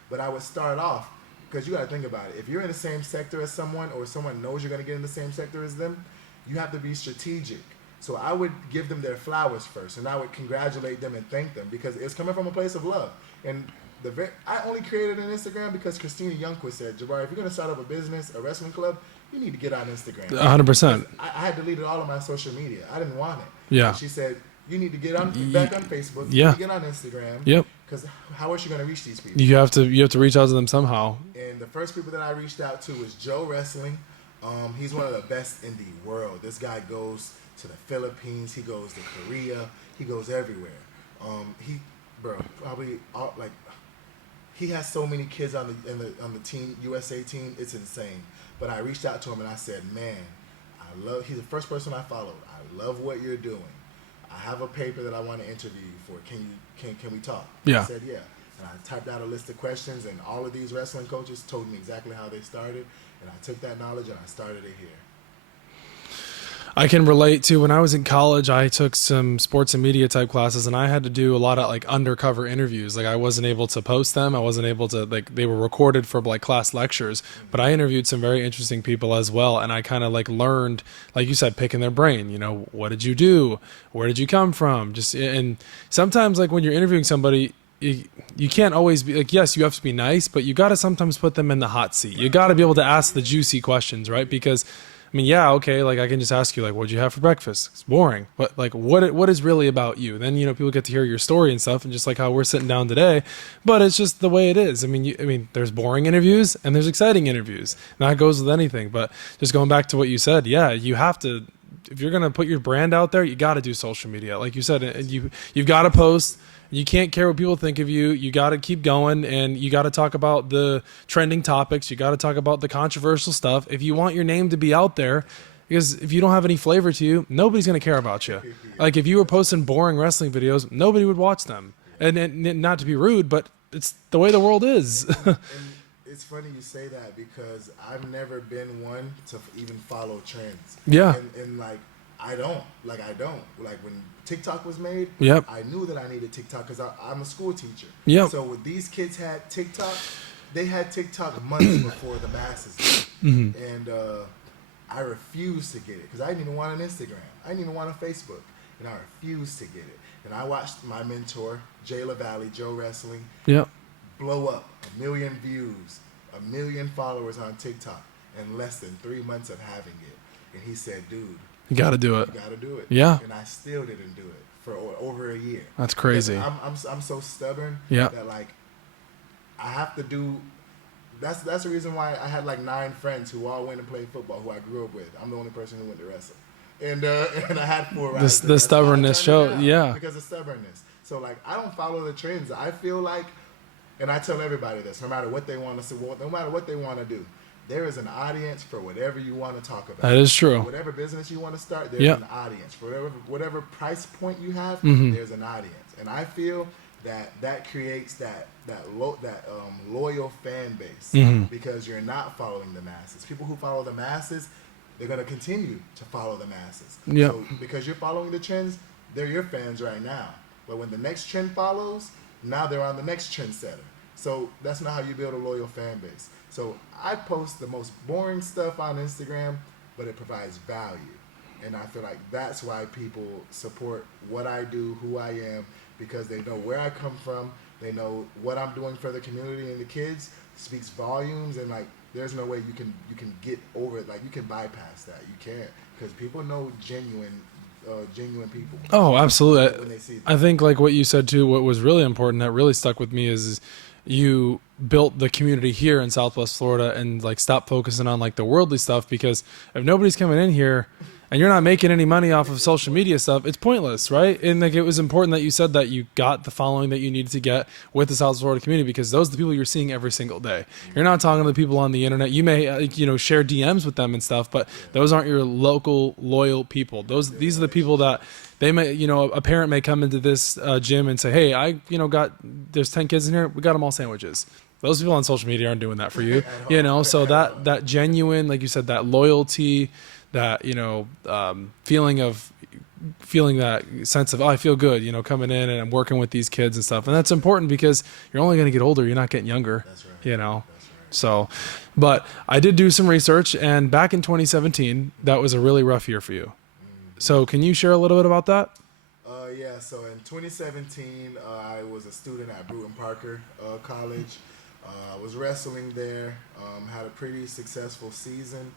but I would start off, because you got to think about it. If you're in the same sector as someone, or someone knows you're going to get in the same sector as them, you have to be strategic. So I would give them their flowers first, and I would congratulate them and thank them, because it's coming from a place of love. And I only created an Instagram because Christina Youngquist said, Jabari, if you're going to start up a business, a wrestling club, you need to get on Instagram. 100%. I had deleted all of my social media. I didn't want it. Yeah. And she said, you need to get back on Facebook. Yeah. You need to get on Instagram. Yep. Because how else are you going to reach these people? You have to reach out to them somehow. And the first people that I reached out to was Joe Wrestling. He's one of the best in the world. This guy goes to the Philippines. He goes to Korea. He goes everywhere. He, bro, probably like he has so many kids on the team USA team. It's insane. But I reached out to him and I said, man, I love. He's the first person I followed. I love what you're doing. I have a paper that I want to interview you for. Can we talk? Yeah. I said yeah. And I typed out a list of questions, and all of these wrestling coaches told me exactly how they started, and I took that knowledge and I started it here. I can relate to when I was in college, I took some sports and media type classes and I had to do a lot of like undercover interviews. Like I wasn't able to post them. I wasn't able to, like, they were recorded for like class lectures, but I interviewed some very interesting people as well. And I kind of like learned, like you said, picking their brain, what did you do? Where did you come from? And sometimes like when you're interviewing somebody, you can't always be like, yes, you have to be nice, but you got to sometimes put them in the hot seat. You got to be able to ask the juicy questions, right? Because I mean, yeah, okay, like I can just ask you, like, what'd you have for breakfast? It's boring. But like, what is really about you? Then, people get to hear your story and stuff, and just like how we're sitting down today. But it's just the way it is. I mean, there's boring interviews and there's exciting interviews. And that goes with anything. But just going back to what you said, yeah, you have to, if you're going to put your brand out there, you got to do social media. Like you said, and you've got to post. You can't care what people think of you. You got to keep going, and you got to talk about the trending topics. You got to talk about the controversial stuff. If you want your name to be out there, because if you don't have any flavor to you, nobody's going to care about you. Like if you were posting boring wrestling videos, nobody would watch them. And not to be rude, but it's the way the world is. And it's funny you say that because I've never been one to even follow trends. Yeah. And like, I don't. Like when TikTok was made, yep. I knew that I needed TikTok because I'm a school teacher. Yep. So when these kids had TikTok, they had TikTok months before the masses did. Mm-hmm. And I refused to get it because I didn't even want an Instagram. I didn't even want a Facebook. And I refused to get it. And I watched my mentor, Jay LaValle, Joe Wrestling, yep. blow up 1 million views, 1 million followers on TikTok in less than 3 months of having it. And he said, dude, you got to do it. You got to do it. Yeah. And I still didn't do it for over a year. That's crazy. I'm so stubborn yep. that like I have to do. That's the reason why I had like 9 friends who all went and played football who I grew up with. I'm the only person who went to wrestle. And I had 4 riders. The stubbornness show, yeah. Because of stubbornness. So like I don't follow the trends. I feel like, and I tell everybody this, no matter what they want to say, no matter what they want to do, there is an audience for whatever you want to talk about. That is true. For whatever business you want to start, there's yep. an audience. For whatever price point you have, mm-hmm. there's an audience. And I feel that creates that loyal fan base mm-hmm. because you're not following the masses. People who follow the masses, they're going to continue to follow the masses. Yep. So because you're following the trends, they're your fans right now. But when the next trend follows, now they're on the next trendsetter. So that's not how you build a loyal fan base. So I post the most boring stuff on Instagram, but it provides value. And I feel like that's why people support what I do, who I am, because they know where I come from. They know what I'm doing for the community and the kids speaks volumes. And like, there's no way you can get over it. Like you can bypass that. You can't, because people know genuine people. Oh, absolutely. When they see I think like what you said too, what was really important that really stuck with me is you built the community here in Southwest Florida and like stop focusing on like the worldly stuff, because if nobody's coming in here and you're not making any money off of social media stuff, it's pointless, right? And like it was important that you said that you got the following that you needed to get with the South Florida community, because those are the people you're seeing every single day. You're not talking to the people on the internet. You may share DMs with them and stuff, but those aren't your local loyal people. These are the people that they may, a parent may come into this gym and say, hey, there's 10 kids in here, we got them all sandwiches. Those people on social media aren't doing that for you, so that genuine, like you said, that loyalty, that feeling that sense of, I feel good, coming in and I'm working with these kids and stuff. And that's important because you're only going to get older, you're not getting younger. That's right. That's right. So, but I did do some research, and back in 2017 that was a really rough year for you. So can you share a little bit about that? Yeah, so in 2017 I was a student at Bruton Parker College. I was wrestling there, had a pretty successful season.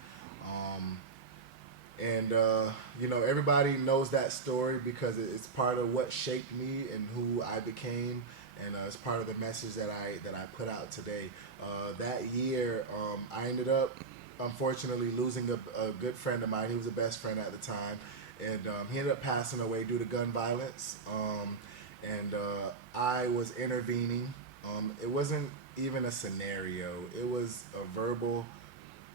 And everybody knows that story because it's part of what shaped me and who I became, and it's part of the message that I put out today. That year, I ended up unfortunately losing a good friend of mine. He was a best friend at the time, and he ended up passing away due to gun violence. And I was intervening. It wasn't even a scenario. It was a verbal,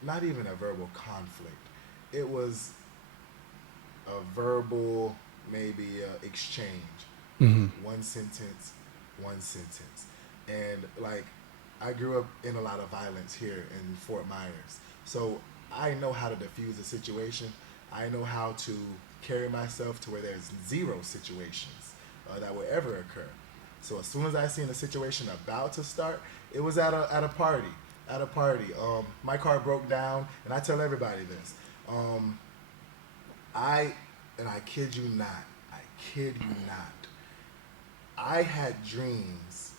not even a verbal conflict. It was a verbal, maybe exchange. Hmm. One sentence, one sentence. And like, I grew up in a lot of violence here in Fort Myers. So I know how to diffuse a situation. I know how to carry myself to where there's zero situations that will ever occur. So as soon as I seen a situation about to start, it was at a party. At a party, my car broke down, and I tell everybody this. Um, I and I kid you not. I kid you not. I had dreams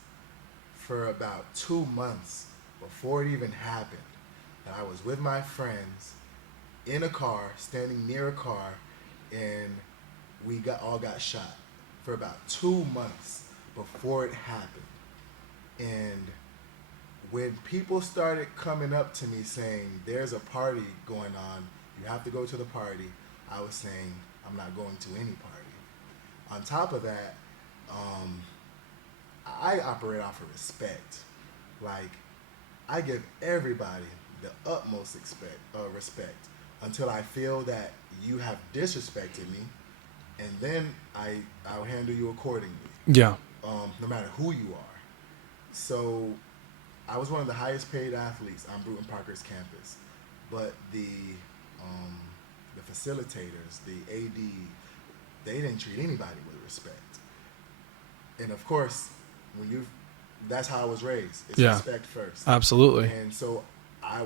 for about 2 months before it even happened that I was with my friends in a car, standing near a car, and we got shot for about 2 months before it happened. And when people started coming up to me saying, there's a party going on, you have to go to the party, I was saying, I'm not going to any party. On top of that, um, I operate off of respect. Like, I give everybody the utmost respect until I feel that you have disrespected me, and then I'll handle you accordingly, Yeah. no matter who you are. So I was one of the highest paid athletes on Bruton Parker's campus, but the facilitators, the AD, they didn't treat anybody with respect. And of course, when you that's how I was raised. It's Yeah. respect first. Absolutely. And so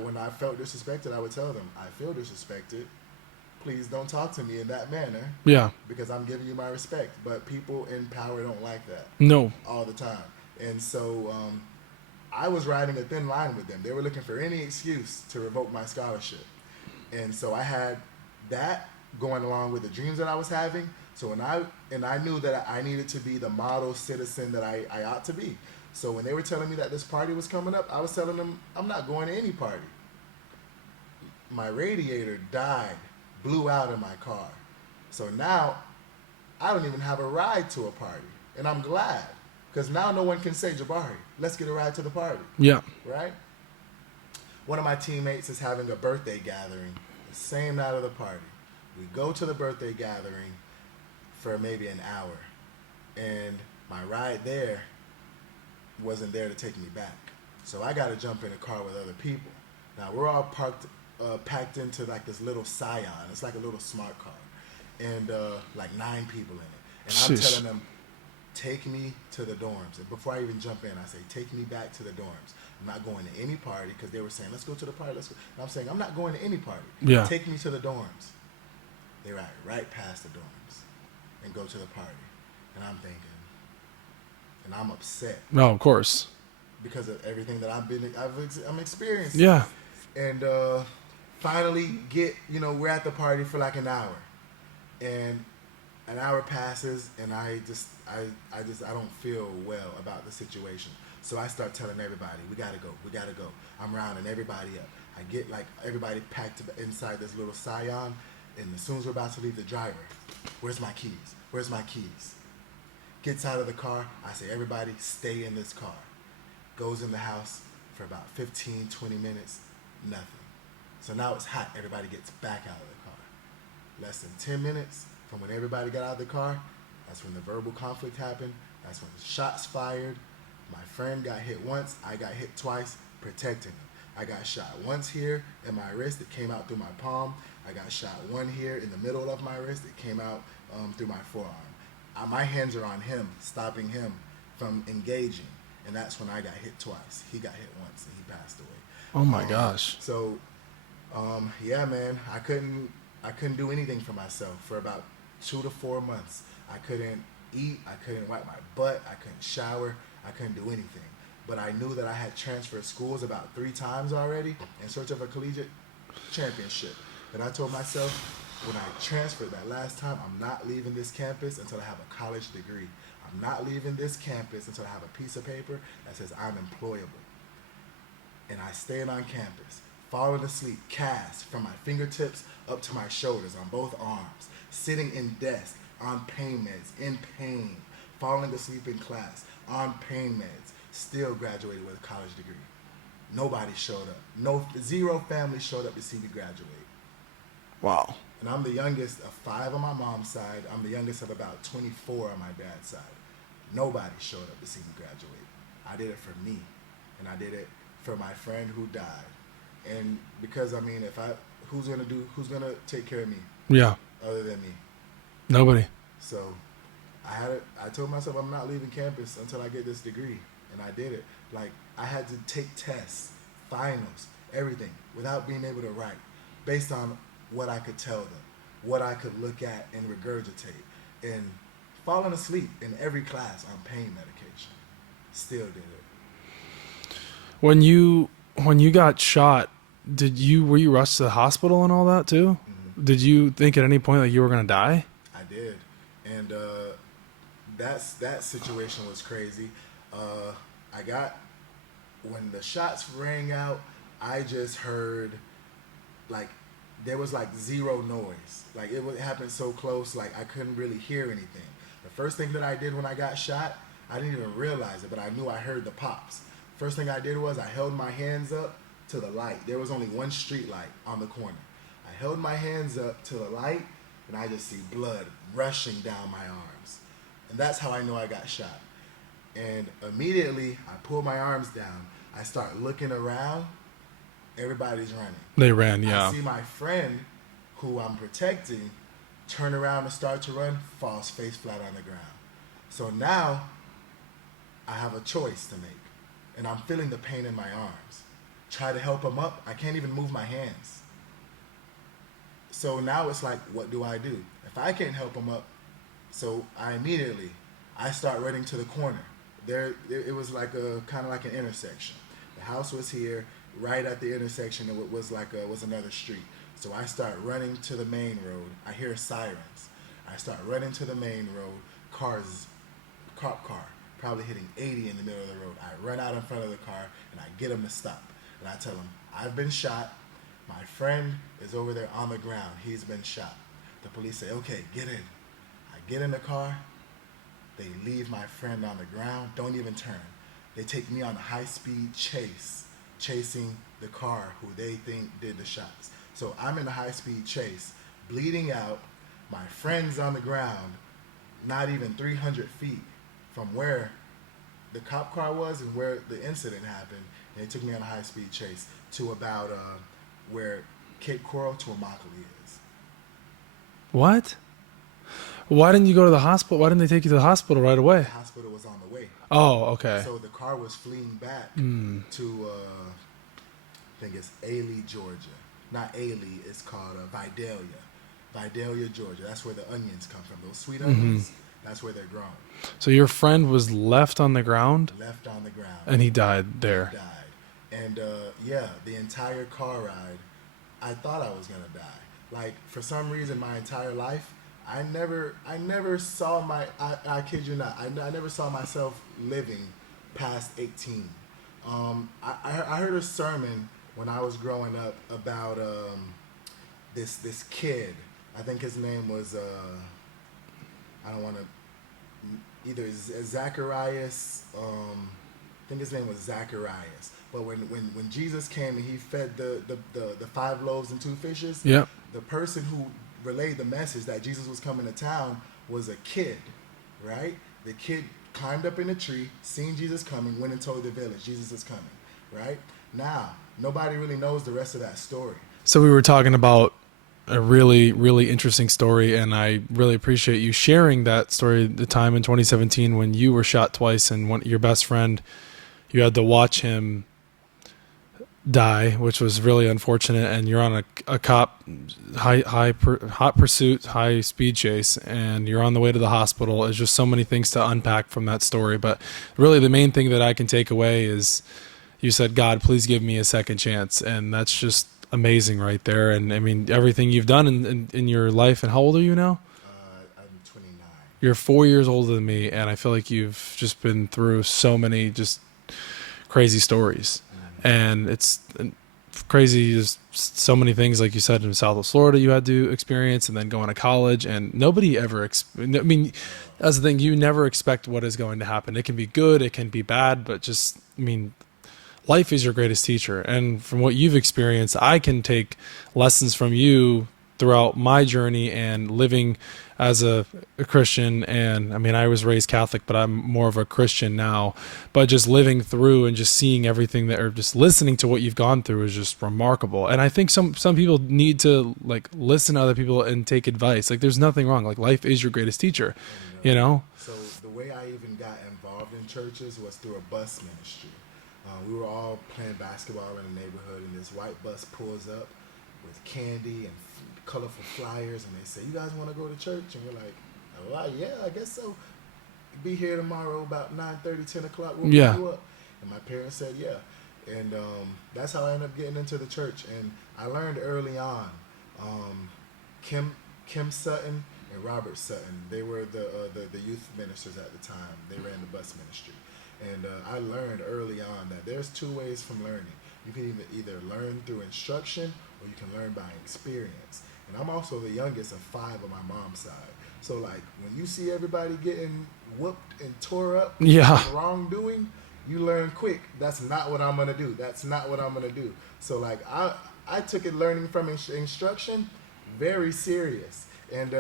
when I felt disrespected, I would tell them, I feel disrespected. Please don't talk to me in that manner Yeah. because I'm giving you my respect. But people in power don't like that No. all the time. And so I was riding a thin line with them. They were looking for any excuse to revoke my scholarship. And so I had that going along with the dreams that I was having. So I knew that I needed to be the model citizen that I ought to be. So when they were telling me that this party was coming up, I was telling them I'm not going to any party. My radiator died, blew out in my car. So now I don't even have a ride to a party. And I'm glad. Because now no one can say, Jabari, let's get a ride to the party. Yeah. Right? One of my teammates is having a birthday gathering the same night of the party. We go to the birthday gathering for maybe an hour. And my ride there wasn't there to take me back. So I got to jump in a car with other people. Now we're all packed into like this little Scion. It's like a little smart car. And like 9 people in it. And I'm Sheesh. telling them, take me to the dorms. And before I even jump in, I say, take me back to the dorms. I'm not going to any party because they were saying, let's go to the party. Let's go. And I'm saying, I'm not going to any party. Yeah. Take me to the dorms. They ride right past the dorms and go to the party. And I'm thinking, and I'm upset No, of course. because of everything that I'm experiencing. Yeah. And finally we're at the party for like an hour. And an hour passes and I don't feel well about the situation. So I start telling everybody, we gotta go. I'm rounding everybody up. I get like everybody packed inside this little Scion, and as soon as we're about to leave the driver, where's my keys? Gets out of the car, I say, everybody stay in this car. Goes in the house for about 15, 20 minutes, nothing. So now it's hot, everybody gets back out of the car. Less than 10 minutes from when everybody got out of the car, that's when the verbal conflict happened. That's when the shots fired. My friend got hit once, I got hit twice, protecting him. I got shot once here in my wrist, it came out through my palm. I got shot one here in the middle of my wrist, it came out through my forearm. My hands are on him, stopping him from engaging. And that's when I got hit twice. He got hit once and he passed away. Oh my gosh. So, yeah, man, I couldn't do anything for myself for about 2 to 4 months. I couldn't eat, I couldn't wipe my butt, I couldn't shower, I couldn't do anything. But I knew that I had transferred schools about 3 times already in search of a collegiate championship. And I told myself, when I transferred that last time, I'm not leaving this campus until I have a college degree. I'm not leaving this campus until I have a piece of paper that says I'm employable. And I stayed on campus. falling asleep, cast from my fingertips up to my shoulders on both arms, sitting in desk, on pain meds, in pain, falling asleep in class, on pain meds, still graduated with a college degree. Nobody showed up. No, zero family showed up to see me graduate. Wow. And I'm the youngest of 5 on my mom's side. I'm the youngest of about 24 on my dad's side. Nobody showed up to see me graduate. I did it for me, and I did it for my friend who died. And because who's gonna take care of me Yeah. other than me? Nobody. So I told myself I'm not leaving campus until I get this degree, and I did it. Like, I had to take tests, finals, everything without being able to write, based on what I could tell them, what I could look at and regurgitate, and falling asleep in every class on pain medication. Still did it. When you got shot, were you rushed to the hospital and all that too? Mm-hmm. Did you think at any point like you were gonna die? I did, and that situation was crazy. When the shots rang out, I just heard, like, there was like zero noise. Like, it happened so close, like I couldn't really hear anything. The first thing that I did when I got shot, I didn't even realize it, but I knew I heard the pops. First thing I did was I held my hands up to the light. There was only one street light on the corner. I held my hands up to the light, and I just see blood rushing down my arms. And that's how I know I got shot. And immediately, I pull my arms down. I start looking around. Everybody's running. They ran, yeah. I see my friend, who I'm protecting, turn around and start to run, falls face flat on the ground. So now, I have a choice to make. And I'm feeling the pain in my arms. Try to help him up. I can't even move my hands. So now it's like, what do I do? If I can't help him up, so I start running to the corner. It was like kind of like an intersection. The house was here, right at the intersection. It was another street. So I start running to the main road. I hear sirens. I start running to the main road. Cop car, probably hitting 80 in the middle of the road. I run out in front of the car and I get him to stop. And I tell him, I've been shot. My friend is over there on the ground. He's been shot. The police say, okay, get in. I get in the car. They leave my friend on the ground, don't even turn. They take me on a high-speed chase, chasing the car who they think did the shots. So I'm in a high-speed chase, bleeding out. My friend's on the ground, not even 300 feet from where the cop car was and where the incident happened. And they took me on a high-speed chase to about where Cape Coral to Immokalee is. What? Why didn't you go to the hospital? Why didn't they take you to the hospital right away? The hospital was on the way. Oh, okay. So the car was fleeing back to, I think it's Ailey, Georgia. Not Ailey, it's called Vidalia. Vidalia, Georgia. That's where the onions come from. Those sweet onions, that's where they're grown. So your friend was left on the ground? Left on the ground. And he died there. He died. And the entire car ride, I thought I was going to die. Like, for some reason, my entire life, I never saw I kid you not, I never saw myself living past 18. I heard a sermon when I was growing up about this kid. I think his name was, I don't want to, either Zacharias, I think his name was Zacharias. But when Jesus came and he fed the 5 loaves and 2 fishes, yep. The person who relayed the message that Jesus was coming to town was a kid, right? The kid climbed up in a tree, seen Jesus coming, went and told the village, Jesus is coming, right? Now, nobody really knows the rest of that story. So we were talking about a really, really interesting story, and I really appreciate you sharing that story, the time in 2017 when you were shot twice and your best friend, you had to watch him die, which was really unfortunate, and you're on a cop hot pursuit, high speed chase, and you're on the way to the hospital. There's just so many things to unpack from that story, but really the main thing that I can take away is you said, God, please give me a second chance, and that's just amazing right there. And I mean, everything you've done in your life. And how old are you now? I'm 29. You're 4 years older than me, and I feel like you've just been through so many just crazy stories. And it's crazy. There's so many things, like you said, in South of Florida you had to experience, and then going to college, and nobody ever. I mean, that's the thing. You never expect what is going to happen. It can be good, it can be bad, but just, I mean, life is your greatest teacher. And from what you've experienced, I can take lessons from you throughout my journey and living as a Christian. And I mean, I was raised Catholic, but I'm more of a Christian now. But just living through and just seeing everything that, or just listening to what you've gone through is just remarkable. And I think some people need to like listen to other people and take advice. Like there's nothing wrong. Like life is your greatest teacher, you know? So the way I even got involved in churches was through a bus ministry. We were all playing basketball in the neighborhood, and this white bus pulls up with candy and colorful flyers, and they say, "You guys want to go to church?" And we're like, "Oh, well, yeah, I guess so. Be here tomorrow about 9:30, 10 o'clock. We'll pick you up." And my parents said, "Yeah." And that's how I ended up getting into the church. And I learned early on, Kim Sutton and Robert Sutton, they were the youth ministers at the time. They ran the bus ministry. And I learned early on that there's two ways from learning. You can either learn through instruction or you can learn by experience. And I'm also the youngest of 5 on my mom's side. So like when you see everybody getting whooped and tore up for wrongdoing, you learn quick. That's not what I'm gonna do. That's not what I'm gonna do. So like I took it learning from instruction very serious. And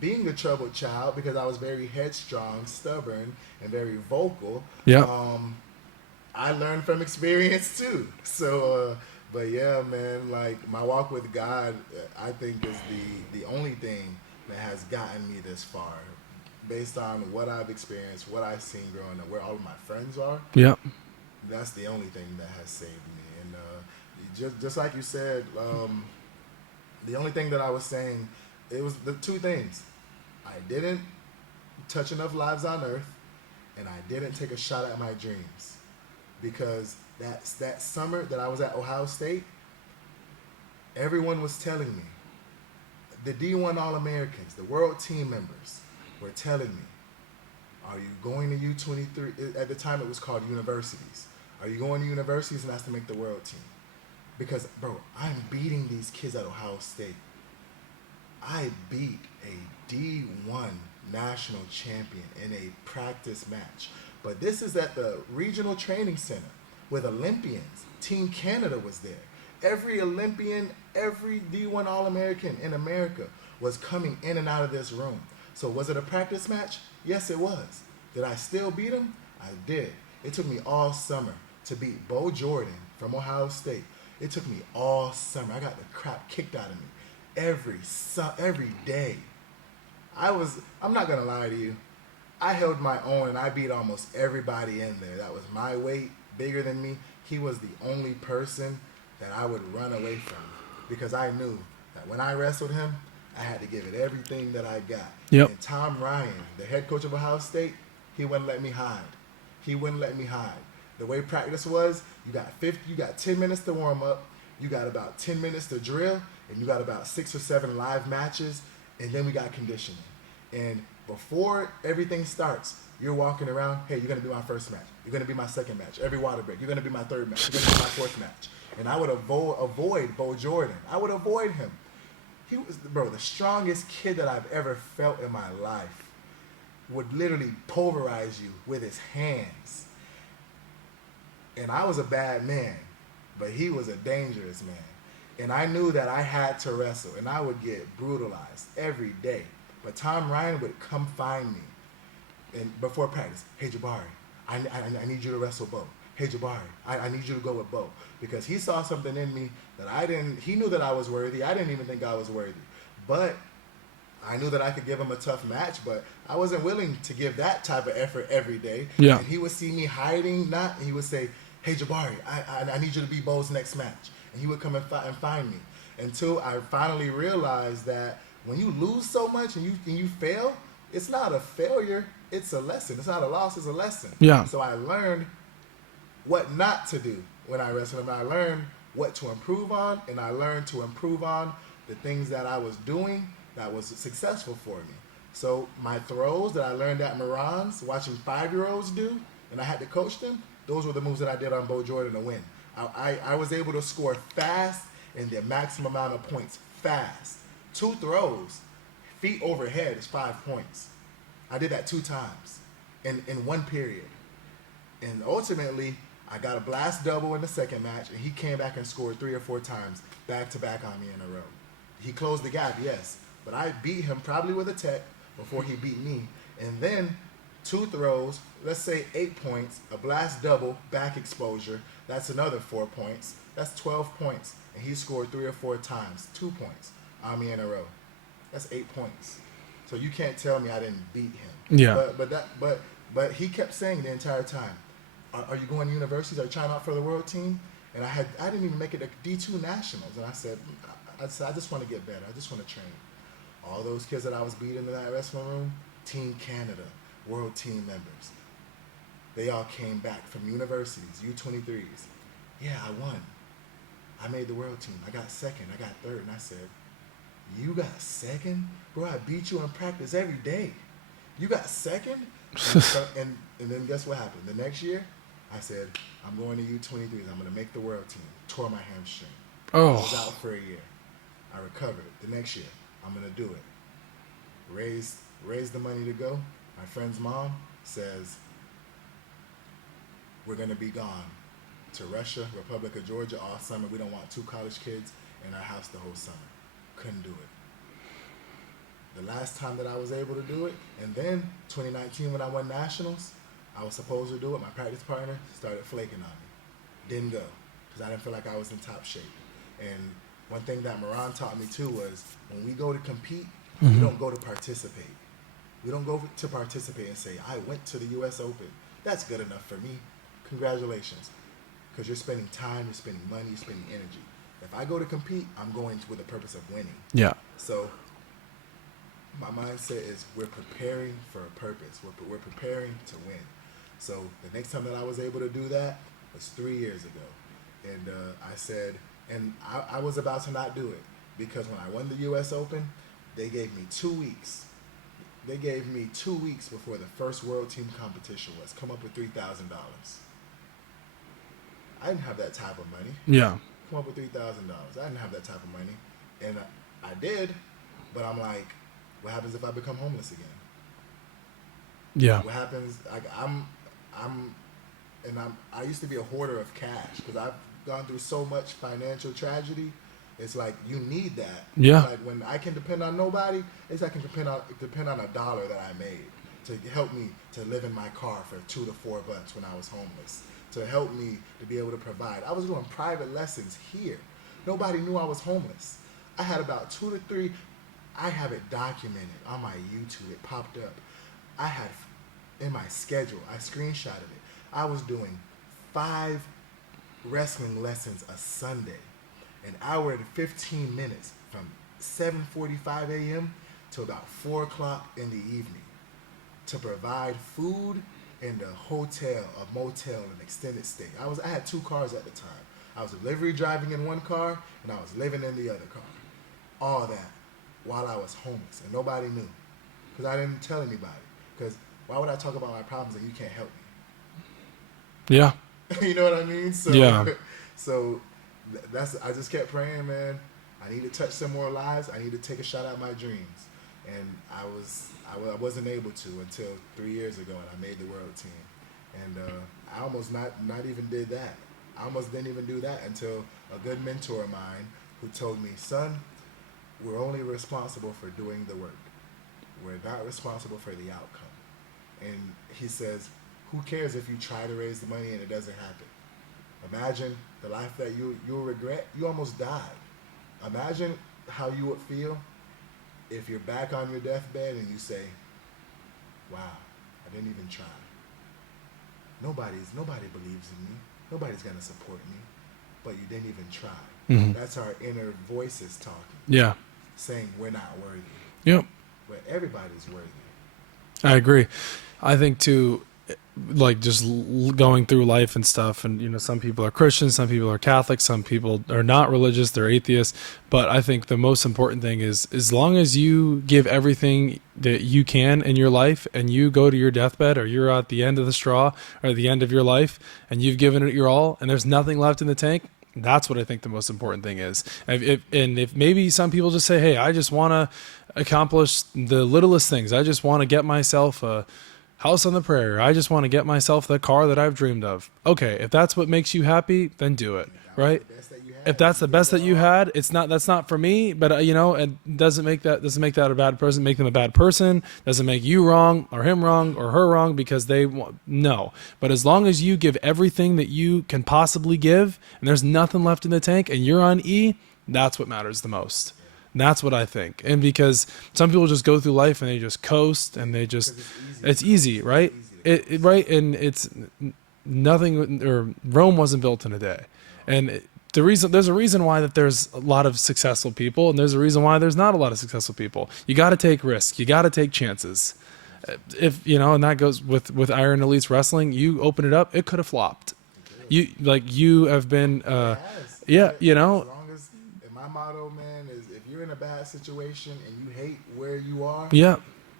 being a troubled child, because I was very headstrong, stubborn, and very vocal, I learned from experience too. So, but yeah, man, like my walk with God, I think is the only thing that has gotten me this far, based on what I've experienced, what I've seen growing up, where all of my friends are. Yep. That's the only thing that has saved me. And just like you said, the only thing that I was saying, it was the two things. I didn't touch enough lives on earth, and I didn't take a shot at my dreams. Because that summer that I was at Ohio State, everyone was telling me, the D1 All-Americans, the world team members, were telling me, are you going to U23? At the time it was called universities. Are you going to universities and that's to make the world team? Because, bro, I'm beating these kids at Ohio State. I beat a D1 national champion in a practice match. But this is at the regional training center with Olympians. Team Canada was there. Every Olympian, every D1 All-American in America was coming in and out of this room. So was it a practice match? Yes, it was. Did I still beat him? I did. It took me all summer to beat Bo Jordan from Ohio State. It took me all summer. I got the crap kicked out of me every day. I'm not going to lie to you. I held my own and I beat almost everybody in there. That was my weight, bigger than me. He was the only person that I would run away from, because I knew that when I wrestled him, I had to give it everything that I got. Yep. And Tom Ryan, the head coach of Ohio State, he wouldn't let me hide. He wouldn't let me hide. The way practice was, you got 10 minutes to warm up, you got about 10 minutes to drill, and you got about 6 or 7 live matches, and then we got conditioning. And before everything starts, you're walking around, hey, you're going to be my first match. You're going to be my second match. Every water break, you're going to be my third match. You're going to be my fourth match. And I would avoid Bo Jordan. I would avoid him. He was, bro, the strongest kid that I've ever felt in my life. Would literally pulverize you with his hands. And I was a bad man, but he was a dangerous man. And I knew that I had to wrestle, and I would get brutalized every day. But Tom Ryan would come find me and before practice. Hey, Jabari, I need you to wrestle Bo. Hey, Jabari, I need you to go with Bo. Because he saw something in me that I didn't, he knew that I was worthy. I didn't even think I was worthy. But I knew that I could give him a tough match, but I wasn't willing to give that type of effort every day. Yeah. And he would see me hiding, and he would say, hey, Jabari, I need you to be Bo's next match. And he would come and find me. Until I finally realized that when you lose so much and you fail, it's not a failure, it's a lesson. It's not a loss, it's a lesson. Yeah. So I learned what not to do when I wrestled him. I learned what to improve on, and I learned to improve on the things that I was doing that was successful for me. So my throws that I learned at Moran's, watching 5-year-olds do, and I had to coach them, those were the moves that I did on Bo Jordan to win. I was able to score fast and the maximum amount of points fast. 2 throws, feet overhead is 5 points. I did that 2 times in one period. And ultimately, I got a blast double in the second match, and he came back and scored 3 or 4 times back to back on me in a row. He closed the gap, yes, but I beat him probably with a tech before he beat me. And then 2 throws, let's say 8 points, a blast double, back exposure, that's another 4 points. That's 12 points. And he scored 3 or 4 times, 2 points on me in a row. That's 8 points. So you can't tell me I didn't beat him. Yeah. But he kept saying the entire time, are you going to universities? Are you trying out for the world team? And I didn't even make it to D2 nationals. And I said, I just want to get better. I just want to train. All those kids that I was beating in that wrestling room, Team Canada, world team members, they all came back from universities, U23s. Yeah, I won. I made the world team. I got second. I got third. And I said, you got second? Bro, I beat you in practice every day. You got second? And then guess what happened? The next year, I said, I'm going to U23s. I'm going to make the world team. Tore my hamstring. Oh. I was out for a year. I recovered. The next year, I'm going to do it. Raised the money to go. My friend's mom says, we're going to be gone to Russia, Republic of Georgia all summer. We don't want 2 college kids in our house the whole summer. Couldn't do it. The last time that I was able to do it, and then 2019 when I won nationals, I was supposed to do it. My practice partner started flaking on me. Didn't go because I didn't feel like I was in top shape. And one thing that Moran taught me too was when we go to compete, we don't go to participate. We don't go to participate and say, I went to the U.S. Open. That's good enough for me. Congratulations. Because you're spending time, you're spending money, you're spending energy. If I go to compete, I'm going with the purpose of winning. Yeah. So my mindset is we're preparing for a purpose. We're preparing to win. So the next time that I was able to do that was 3 years ago. And I said, and I was about to not do it because when I won the U.S. Open, they gave me 2 weeks. They gave me 2 weeks before the first world team competition was. Come up with $3,000. I didn't have that type of money. Yeah. Come up with $3,000. I didn't have that type of money. And I did, but I'm like, what happens if I become homeless again? Yeah. What happens? Like I used to be a hoarder of cash because I've gone through so much financial tragedy. It's like you need that. Yeah. Like when I can depend on nobody, it's like I can depend on a dollar that I made to help me to live in my car for $2 to $4 when I was homeless. To help me to be able to provide. I was doing private lessons here. Nobody knew I was homeless. I had about 2 to 3. I have it documented on my YouTube. It popped up. I had in my schedule. I screenshotted it. I was doing 5 wrestling lessons a Sunday, an hour and 15 minutes from 7:45 a.m. to about 4 o'clock in the evening to provide food in the hotel, a motel, an extended stay. I had 2 cars at the time. I was delivery driving in one car and I was living in the other car. All that while I was homeless and nobody knew because I didn't tell anybody. Because why would I talk about my problems and you can't help me? Yeah. You know what I mean? So, yeah. So I just kept praying, man. I need to touch some more lives. I need to take a shot at my dreams. And I wasn't able to until 3 years ago, and I made the world team. And I almost not even did that. I almost didn't even do that until a good mentor of mine who told me, son, we're only responsible for doing the work. We're not responsible for the outcome. And he says, who cares if you try to raise the money and it doesn't happen? Imagine the life that you'll regret. You almost died. Imagine how you would feel if you're back on your deathbed and you say, wow, I didn't even try. Nobody believes in me. Nobody's going to support me. But you didn't even try. Mm-hmm. That's our inner voices talking. Yeah. Saying we're not worthy. Yep. But everybody's worthy. I agree. I think too, like just going through life and stuff. And some people are Christians, some people are Catholic, some people are not religious, they're atheists. But I think the most important thing is, as long as you give everything that you can in your life, and you go to your deathbed, or you're at the end of the straw, or the end of your life, and you've given it your all and there's nothing left in the tank, that's what I think the most important thing is. And if maybe some people just say, hey, I just want to accomplish the littlest things. I just want to get myself a house on the prairie. I just want to get myself the car that I've dreamed of. Okay, if that's what makes you happy, then do it, right? If that's the best that you had, that's not for me. But it doesn't make that a bad person. Make them a bad person. Doesn't make you wrong, or him wrong, or her wrong, because no. But as long as you give everything that you can possibly give, and there's nothing left in the tank, and you're on E, that's what matters the most. And that's what I think. And because some people just go through life and they just coast, and they just, it's easy, right? Right. And it's nothing, or Rome wasn't built in a day. And there's a reason why that there's a lot of successful people, and there's a reason why there's not a lot of successful people. You got to take risks. You got to take chances. And that goes with Iron Elite's wrestling. You open it up, it could have flopped. You have been, yeah, As long as, and my motto, man, is if you're in a bad situation and you hate where you are, yeah,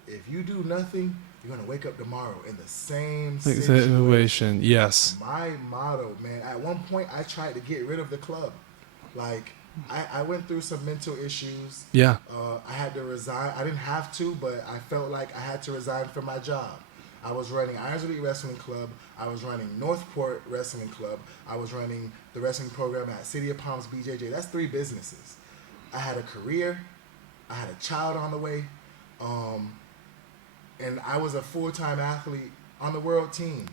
if you do nothing, you're gonna wake up tomorrow in the same situation. Yes. My motto, man. At one point, I tried to get rid of the club. Like, I went through some mental issues. Yeah. I had to resign. I didn't have to, but I felt like I had to resign from my job. I was running Irons Elite Wrestling Club. I was running Northport Wrestling Club. I was running the wrestling program at City of Palms BJJ. That's 3 businesses. I had a career. I had a child on the way. And I was a full-time athlete on the world team,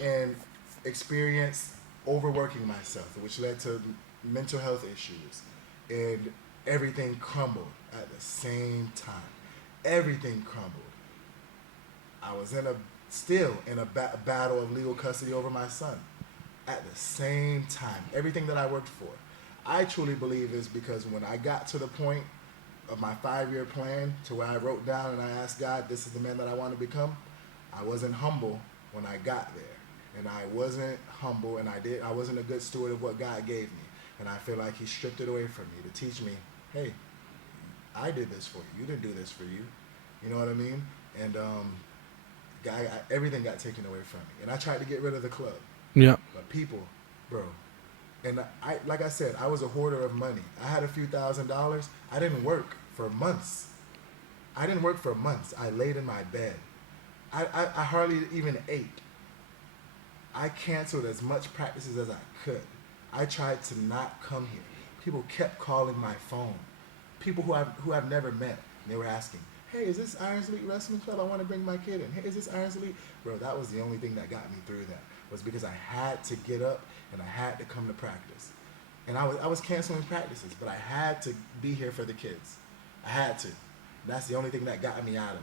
and experienced overworking myself, which led to mental health issues, and everything crumbled at the same time. Everything crumbled. I was still in a battle of legal custody over my son at the same time. Everything that I worked for, I truly believe is because when I got to the point of my 5-year plan, to where I wrote down and I asked God, this is the man that I want to become, I wasn't humble when I got there. And I wasn't humble, and I wasn't a good steward of what God gave me. And I feel like he stripped it away from me to teach me, hey, I did this for you. You didn't do this for you. You know what I mean? And everything got taken away from me. And I tried to get rid of the club. Yeah. But people, bro, and like I said, I was a hoarder of money. I had a few $1,000s. I didn't work for months. I laid in my bed. I hardly even ate. I canceled as much practices as I could. I tried to not come here. People kept calling my phone. People who I've never met. They were asking, hey, is this Irons Elite Wrestling Club? I want to bring my kid in. Hey, is this Irons Elite? Bro, that was the only thing that got me through that, was because I had to get up and I had to come to practice. And I was canceling practices, but I had to be here for the kids. I had to. That's the only thing that got me out of it.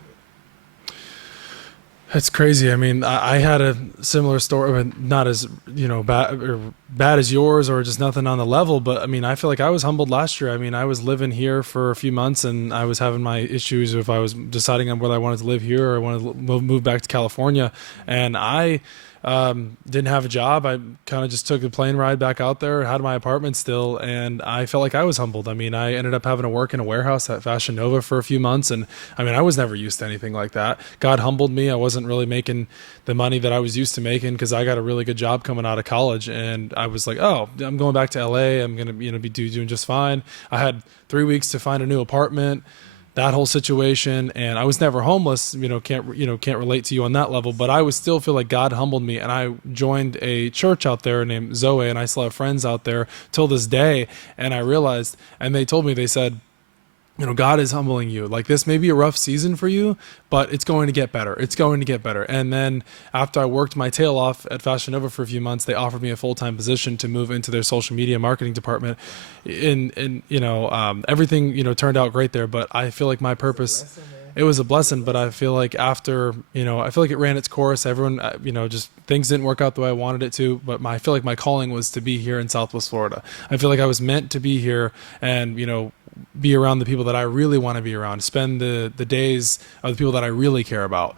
It's crazy. I mean, I had a similar story, but not as bad as yours, or just nothing on the level. But I mean, I feel like I was humbled last year. I mean, I was living here for a few months, and I was having my issues if I was deciding on whether I wanted to live here or I wanted to move back to California. And I didn't have a job. I kind of just took the plane ride back out there, had my apartment still, and I felt like I was humbled. I mean, I ended up having to work in a warehouse at Fashion Nova for a few months, and I mean, I was never used to anything like that. God humbled me. I wasn't really making the money that I was used to making, because I got a really good job coming out of college, and I was like, oh, I'm going back to LA. I'm gonna be doing just fine. I had 3 weeks to find a new apartment, that whole situation, and I was never homeless. Can't relate to you on that level, but I would still feel like God humbled me, and I joined a church out there named Zoe, and I still have friends out there till this day. And I realized, and they told me, they said, God is humbling you. Like, this may be a rough season for you, but it's going to get better. It's going to get better. And then after I worked my tail off at Fashion Nova for a few months, they offered me a full-time position to move into their social media marketing department. Everything, turned out great there, but I feel like my purpose, it was a blessing, but I feel like after, I feel like it ran its course. Everyone, just things didn't work out the way I wanted it to, but I feel like my calling was to be here in Southwest Florida. I feel like I was meant to be here and, be around the people that I really want to be around, spend the days of the people that I really care about.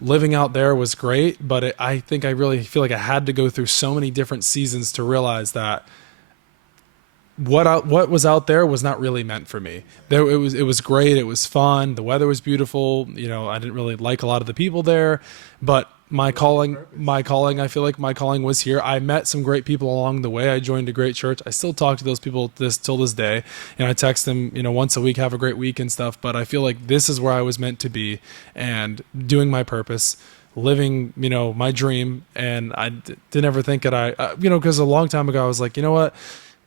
living out there was great, but I think I really feel like I had to go through so many different seasons to realize that what was out there was not really meant for me. There it was great, it was fun, the weather was beautiful. I didn't really like a lot of the people there, but my What's your calling, purpose? my calling, I feel like my calling was here. I met some great people along the way. I joined a great church. I still talk to those people this till this day, and I text them, once a week, have a great week and stuff. But I feel like this is where I was meant to be, and doing my purpose, living, my dream. And I didn't ever think that because a long time ago I was like, you know what,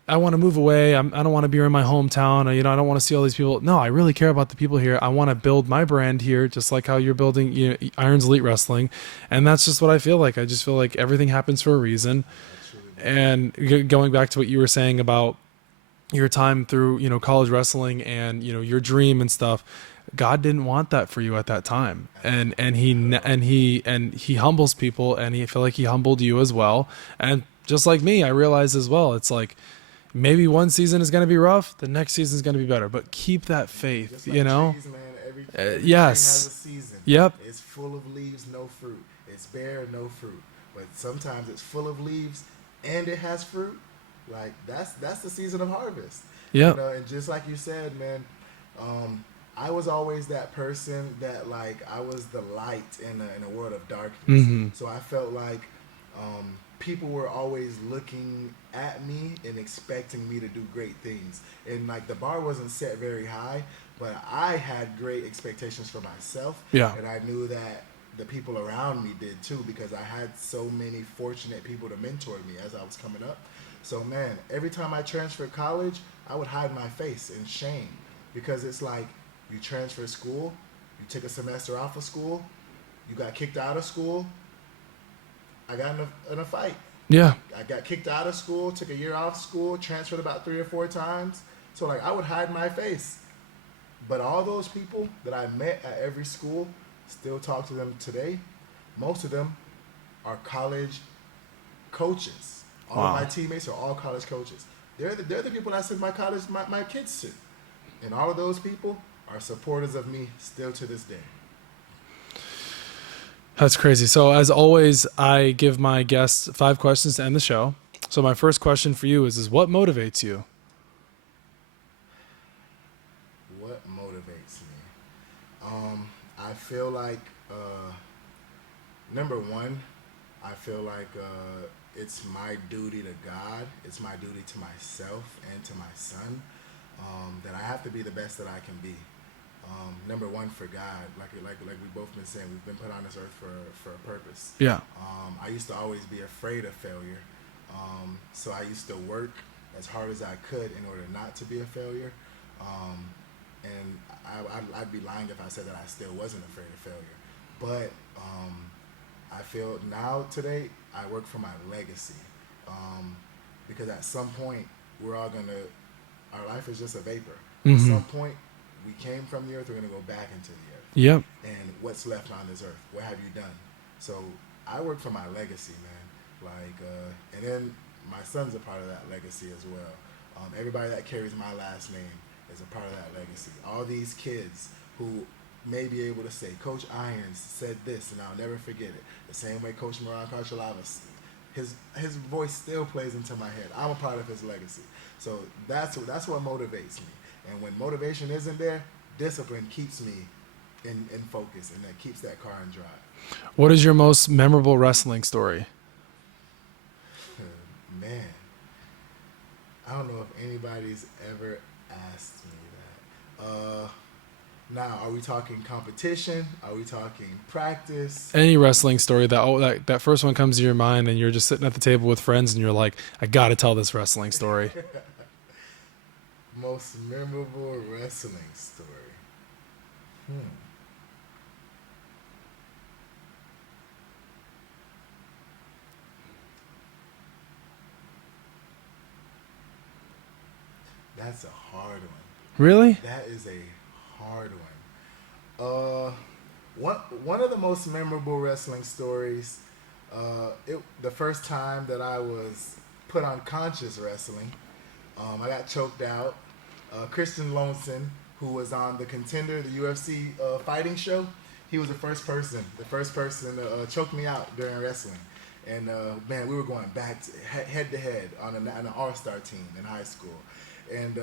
I want to move away. I don't want to be in my hometown. I don't want to see all these people. No, I really care about the people here. I want to build my brand here, just like how you're building, Irons Elite Wrestling. And that's just what I feel like. I just feel like everything happens for a reason. I truly believe that. And going back to what you were saying about your time through, college wrestling and, your dream and stuff, God didn't want that for you at that time. And he, Not at all. and he humbles people, and he feel like he humbled you as well. And just like me, I realized as well, it's like, maybe one season is going to be rough, the next season is going to be better, but keep that faith, Just like trees, man. Every tree has a yes. season. Yep. It's full of leaves, no fruit. It's bare, no fruit. But sometimes it's full of leaves and it has fruit. Like that's the season of harvest. Yep. And just like you said, man, um, I was always that person that like I was the light in a world of darkness. Hmm. So I felt like people were always looking at me and expecting me to do great things. And like the bar wasn't set very high, but I had great expectations for myself, Yeah. and I knew that the people around me did too because I had so many fortunate people to mentor me as I was coming up. So man, every time I transferred college, I would hide my face in shame because it's like you transfer school, you took a semester off of school, you got kicked out of school. I got in a fight. Yeah. I got kicked out of school, took a year off school, transferred about 3 or 4 times. So like I would hide my face. But all those people that I met at every school, still talk to them today. Most of them are college coaches. All of my Wow. teammates are all college coaches. They're the people I send my kids to. And all of those people are supporters of me still to this day. That's crazy. So as always, I give my guests 5 questions to end the show. So my first question for you is what motivates you? What motivates me? I feel like number one, I feel like it's my duty to God. It's my duty to myself and to my son that I have to be the best that I can be. Number one for God, like we've both been saying, we've been put on this earth for a purpose. Yeah. I used to always be afraid of failure, so I used to work as hard as I could in order not to be a failure. And I'd be lying if I said that I still wasn't afraid of failure. But I feel now today I work for my legacy because at some point we're all gonna our life is just a vapor. At Hmm. some point we came from the earth, we're gonna go back into the earth. Yep. And what's left on this earth? What have you done? So I work for my legacy, man. And then my son's a part of that legacy as well. Everybody that carries my last name is a part of that legacy. All these kids who may be able to say, Coach Irons said this, and I'll never forget it. The same way Coach Moran Carchalava, his voice still plays into my head. I'm a part of his legacy. So that's what motivates me. And when motivation isn't there, discipline keeps me in focus, and that keeps that car in drive. What is your most memorable wrestling story? Man, I don't know if anybody's ever asked me that. Now, are we talking competition? Are we talking practice? Any wrestling story that first one comes to your mind, and you're just sitting at the table with friends, and you're like, I got to tell this wrestling story. Most memorable wrestling story. Hmm. That's a hard one. Really? That is a hard one. One one of the most memorable wrestling stories. The first time that I was put on conscious wrestling, I got choked out. Christian Loneson, who was on the Contender, the UFC fighting show, He was the first person to choke me out during wrestling. And man, we were going back head to head on an all-star team in high school. And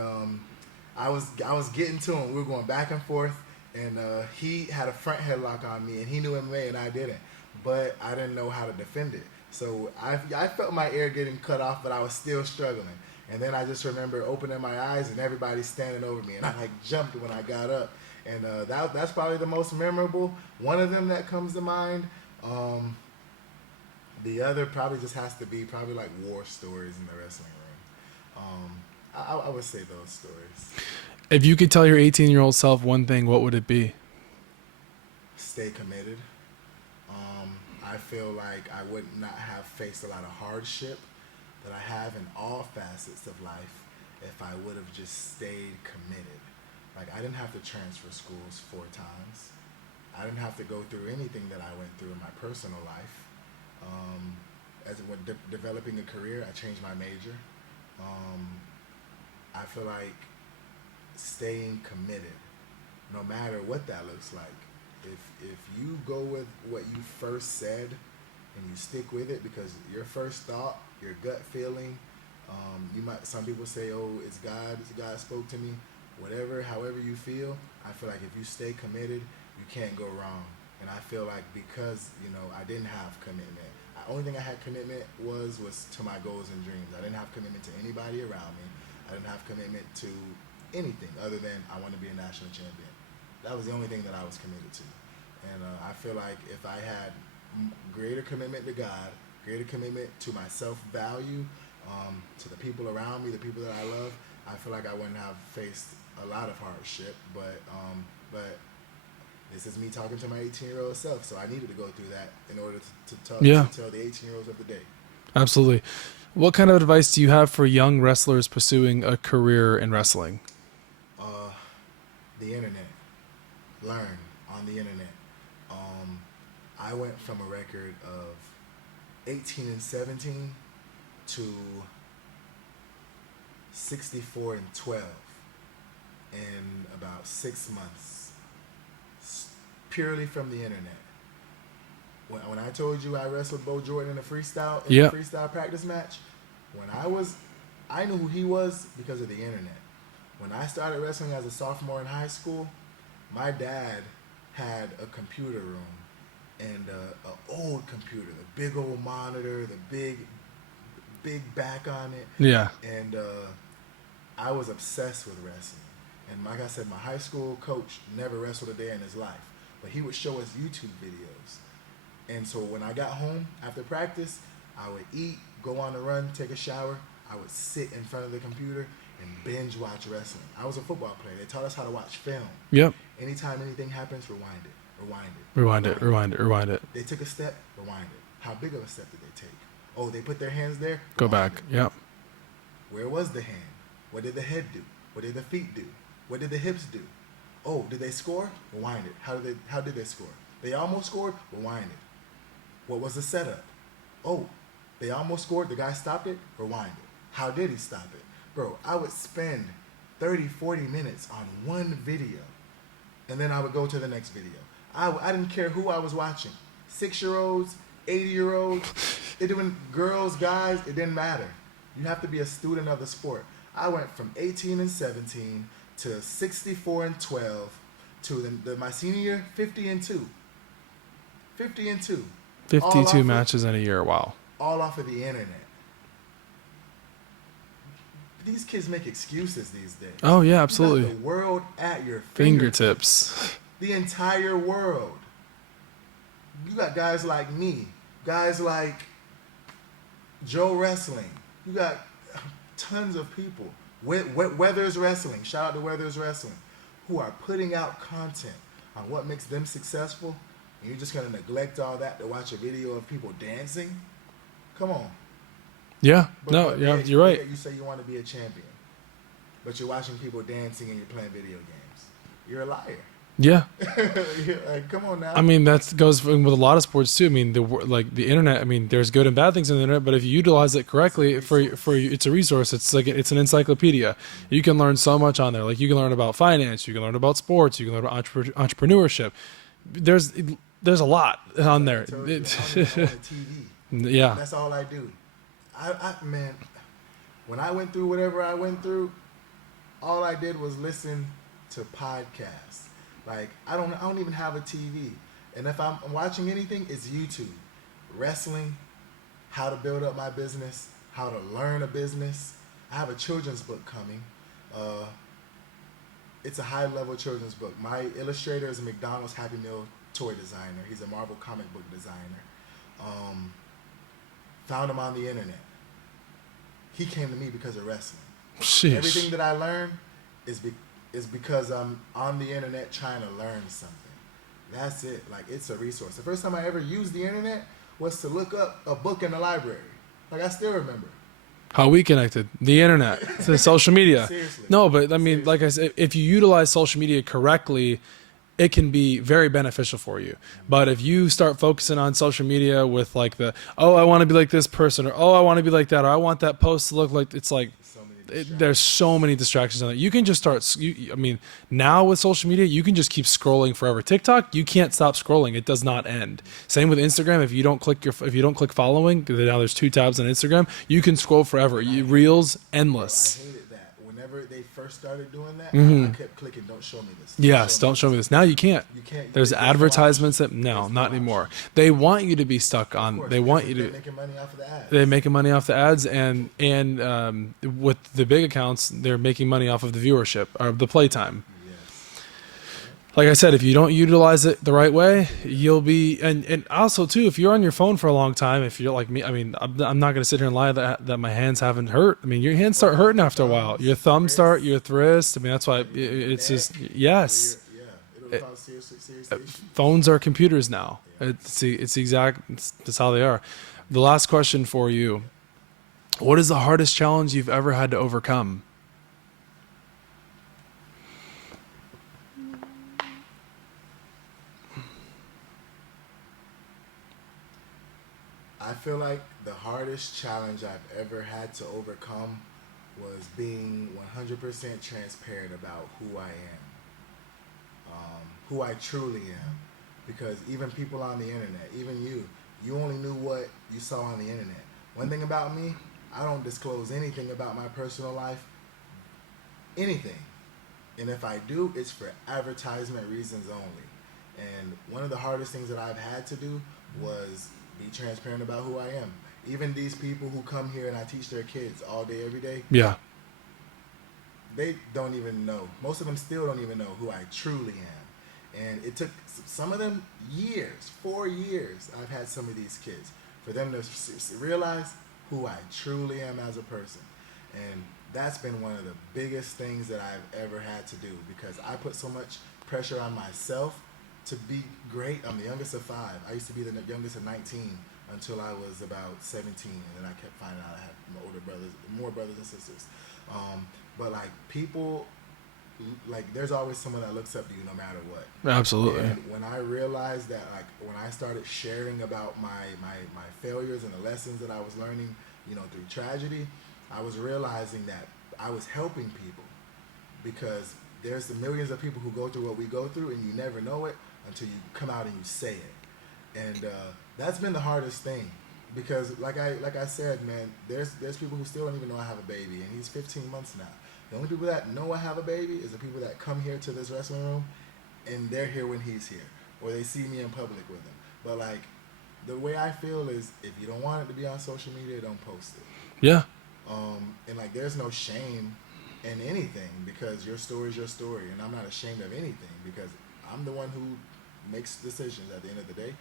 I was getting to him. We were going back and forth. And he had a front headlock on me, and he knew MMA, and I didn't. But I didn't know how to defend it. So I felt my ear getting cut off, but I was still struggling. And then I just remember opening my eyes, and everybody standing over me, and I like jumped when I got up. And that's probably the most memorable. One of them that comes to mind. The other probably just has to be probably like war stories in the wrestling ring. I would say those stories. If you could tell your 18-year-old self one thing, what would it be? Stay committed. I feel like I would not have faced a lot of hardship that I have in all facets of life if I would have just stayed committed. Like, I didn't have to transfer schools 4 times. I didn't have to go through anything that I went through in my personal life. When developing a career, I changed my major. I feel like staying committed, no matter what that looks like. If you go with what you first said and you stick with it, because your first thought, your gut feeling, some people say, oh, it's God spoke to me. Whatever, however you feel, I feel like if you stay committed, you can't go wrong. And I feel like because, I didn't have commitment. The only thing I had commitment was to my goals and dreams. I didn't have commitment to anybody around me. I didn't have commitment to anything other than I want to be a national champion. That was the only thing that I was committed to. And I feel like if I had greater commitment to God, greater commitment to my self-value, to the people around me, the people that I love, I feel like I wouldn't have faced a lot of hardship. But this is me talking to my 18-year-old self, so I needed to go through that in order to tell the 18-year-olds of the day. Absolutely. What kind of advice do you have for young wrestlers pursuing a career in wrestling? The internet. Learn on the internet. I went from a record of 18-17 to 64-12 in about 6 months, purely from the internet. When I told you I wrestled Bo Jordan in a freestyle practice match, I knew who he was because of the internet. When I started wrestling as a sophomore in high school, my dad had a computer room and an old computer, the big old monitor, the big back on it. Yeah. And I was obsessed with wrestling. And like I said, my high school coach never wrestled a day in his life, but he would show us YouTube videos. And so when I got home after practice, I would eat, go on a run, take a shower. I would sit in front of the computer and binge watch wrestling. I was a football player. They taught us how to watch film. Yep. Anytime anything happens, rewind it. Rewind it. They took a step, rewind it. How big of a step did they take? Oh, they put their hands there? Go back. It. Yep. Where was the hand? What did the head do? What did the feet do? What did the hips do? Oh, did they score? Rewind it. How did they score? They almost scored? Rewind it. What was the setup? Oh, they almost scored. The guy stopped it? Rewind it. How did he stop it? Bro, I would spend 30, 40 minutes on one video, and then I would go to the next video. I didn't care who I was watching. 6-year-olds, 80-year-olds, girls, guys, it didn't matter. You have to be a student of the sport. I went from 18-17 to 64-12 to my senior year, 50-2. 50-2. 52 matches in a year. Wow. All off of the internet. These kids make excuses these days. Oh, yeah, absolutely. You got the world at your fingertips. The entire world. You got guys like me, guys like Joe Wrestling. You got tons of people. Weathers Wrestling, shout out to Weathers Wrestling, who are putting out content on what makes them successful, and you're just going to neglect all that to watch a video of people dancing? Come on. Yeah, You're right. You say you want to be a champion, but you're watching people dancing and you're playing video games. You're a liar. Yeah. Like, come on now. I mean, that goes with a lot of sports too. I mean, the internet. I mean, there's good and bad things on the internet, but if you utilize it correctly, it's a resource. It's like it's an encyclopedia. You can learn so much on there. Like you can learn about finance, you can learn about sports, you can learn about entrepreneurship. there's a lot on Like I there. told you, I don't even own a TV. Yeah. That's all I do. Man, when I went through whatever I went through, all I did was listen to podcasts. Like I don't even have a TV. And if I'm watching anything, it's YouTube. Wrestling, how to build up my business, how to learn a business. I have a children's book coming. It's a high-level children's book. My illustrator is a McDonald's Happy Meal toy designer. He's a Marvel comic book designer. Found him on the internet. He came to me because of wrestling. Sheesh. Everything that I learned is because I'm on the internet trying to learn something. That's it. Like, it's a resource. The first time I ever used the internet was to look up a book in the library. Like, I still remember. How we connected, the internet, the social media. Seriously. No, but I mean, Seriously. like I said, if you utilize social media correctly, it can be very beneficial for you. But if you start focusing on social media with like oh, I want to be like this person, or oh, I want to be like that, or I want that post to look like, it's like, So many distractions. there's so many distractions on it. You can just start. I mean, now with social media, you can just keep scrolling forever. TikTok, you can't stop scrolling; it does not end. Same with Instagram. If you don't click following, now there's 2 tabs on Instagram. You can scroll forever. Reels endless. I hated that. Whenever they first started doing that, Mm-hmm. I kept clicking, don't show me this. Yes, don't show me this. Now you can't. You can't. There's you can't advertisements watch. that no, There's not no anymore. option. They want you to be stuck Of on. course, They want because you they're to. making money off of the ads. They're making money off the ads, and with the big accounts, they're making money off of the viewership or the playtime. Yes. Like I said, if you don't utilize it the right way, you'll be, and also too, if you're on your phone for a long time, if you're like me, I mean, I'm not going to sit here and lie that my hands haven't hurt. I mean, your hands start hurting after a while. Your thumbs start, your wrist. I mean, that's why it's just, yes. Yeah. It'll cause serious issues. Phones are computers now. That's how they are. The last question for you: what is the hardest challenge you've ever had to overcome? I feel like the hardest challenge I've ever had to overcome was being 100% transparent about who I am, who I truly am. Because even people on the internet, even you only knew what you saw on the internet. One thing about me, I don't disclose anything about my personal life, anything. And if I do, it's for advertisement reasons only. And one of the hardest things that I've had to do was be transparent about who I am. Even these people who come here and I teach their kids all day, every day, Yeah. they don't even know. Most of them still don't even know who I truly am. And it took some of them years, 4 years, I've had some of these kids, for them to realize who I truly am as a person. And that's been one of the biggest things that I've ever had to do, because I put so much pressure on myself to be great. I'm the youngest of 5. I used to be the youngest of 19 until I was about 17, and then I kept finding out I had more brothers and sisters. But like people, like there's always someone that looks up to you no matter what. Absolutely. And when I realized that, like when I started sharing about my failures and the lessons that I was learning, through tragedy, I was realizing that I was helping people, because there's the millions of people who go through what we go through, and you never know it until you come out and you say it. And that's been the hardest thing, because like I said, man, there's people who still don't even know I have a baby, and he's 15 months now. The only people that know I have a baby is the people that come here to this wrestling room, and they're here when he's here, or they see me in public with him. But like, the way I feel is, if you don't want it to be on social media, don't post it. Yeah. And like, there's no shame in anything, because your story is your story, and I'm not ashamed of anything, because I'm the one who makes decisions at the end of the day.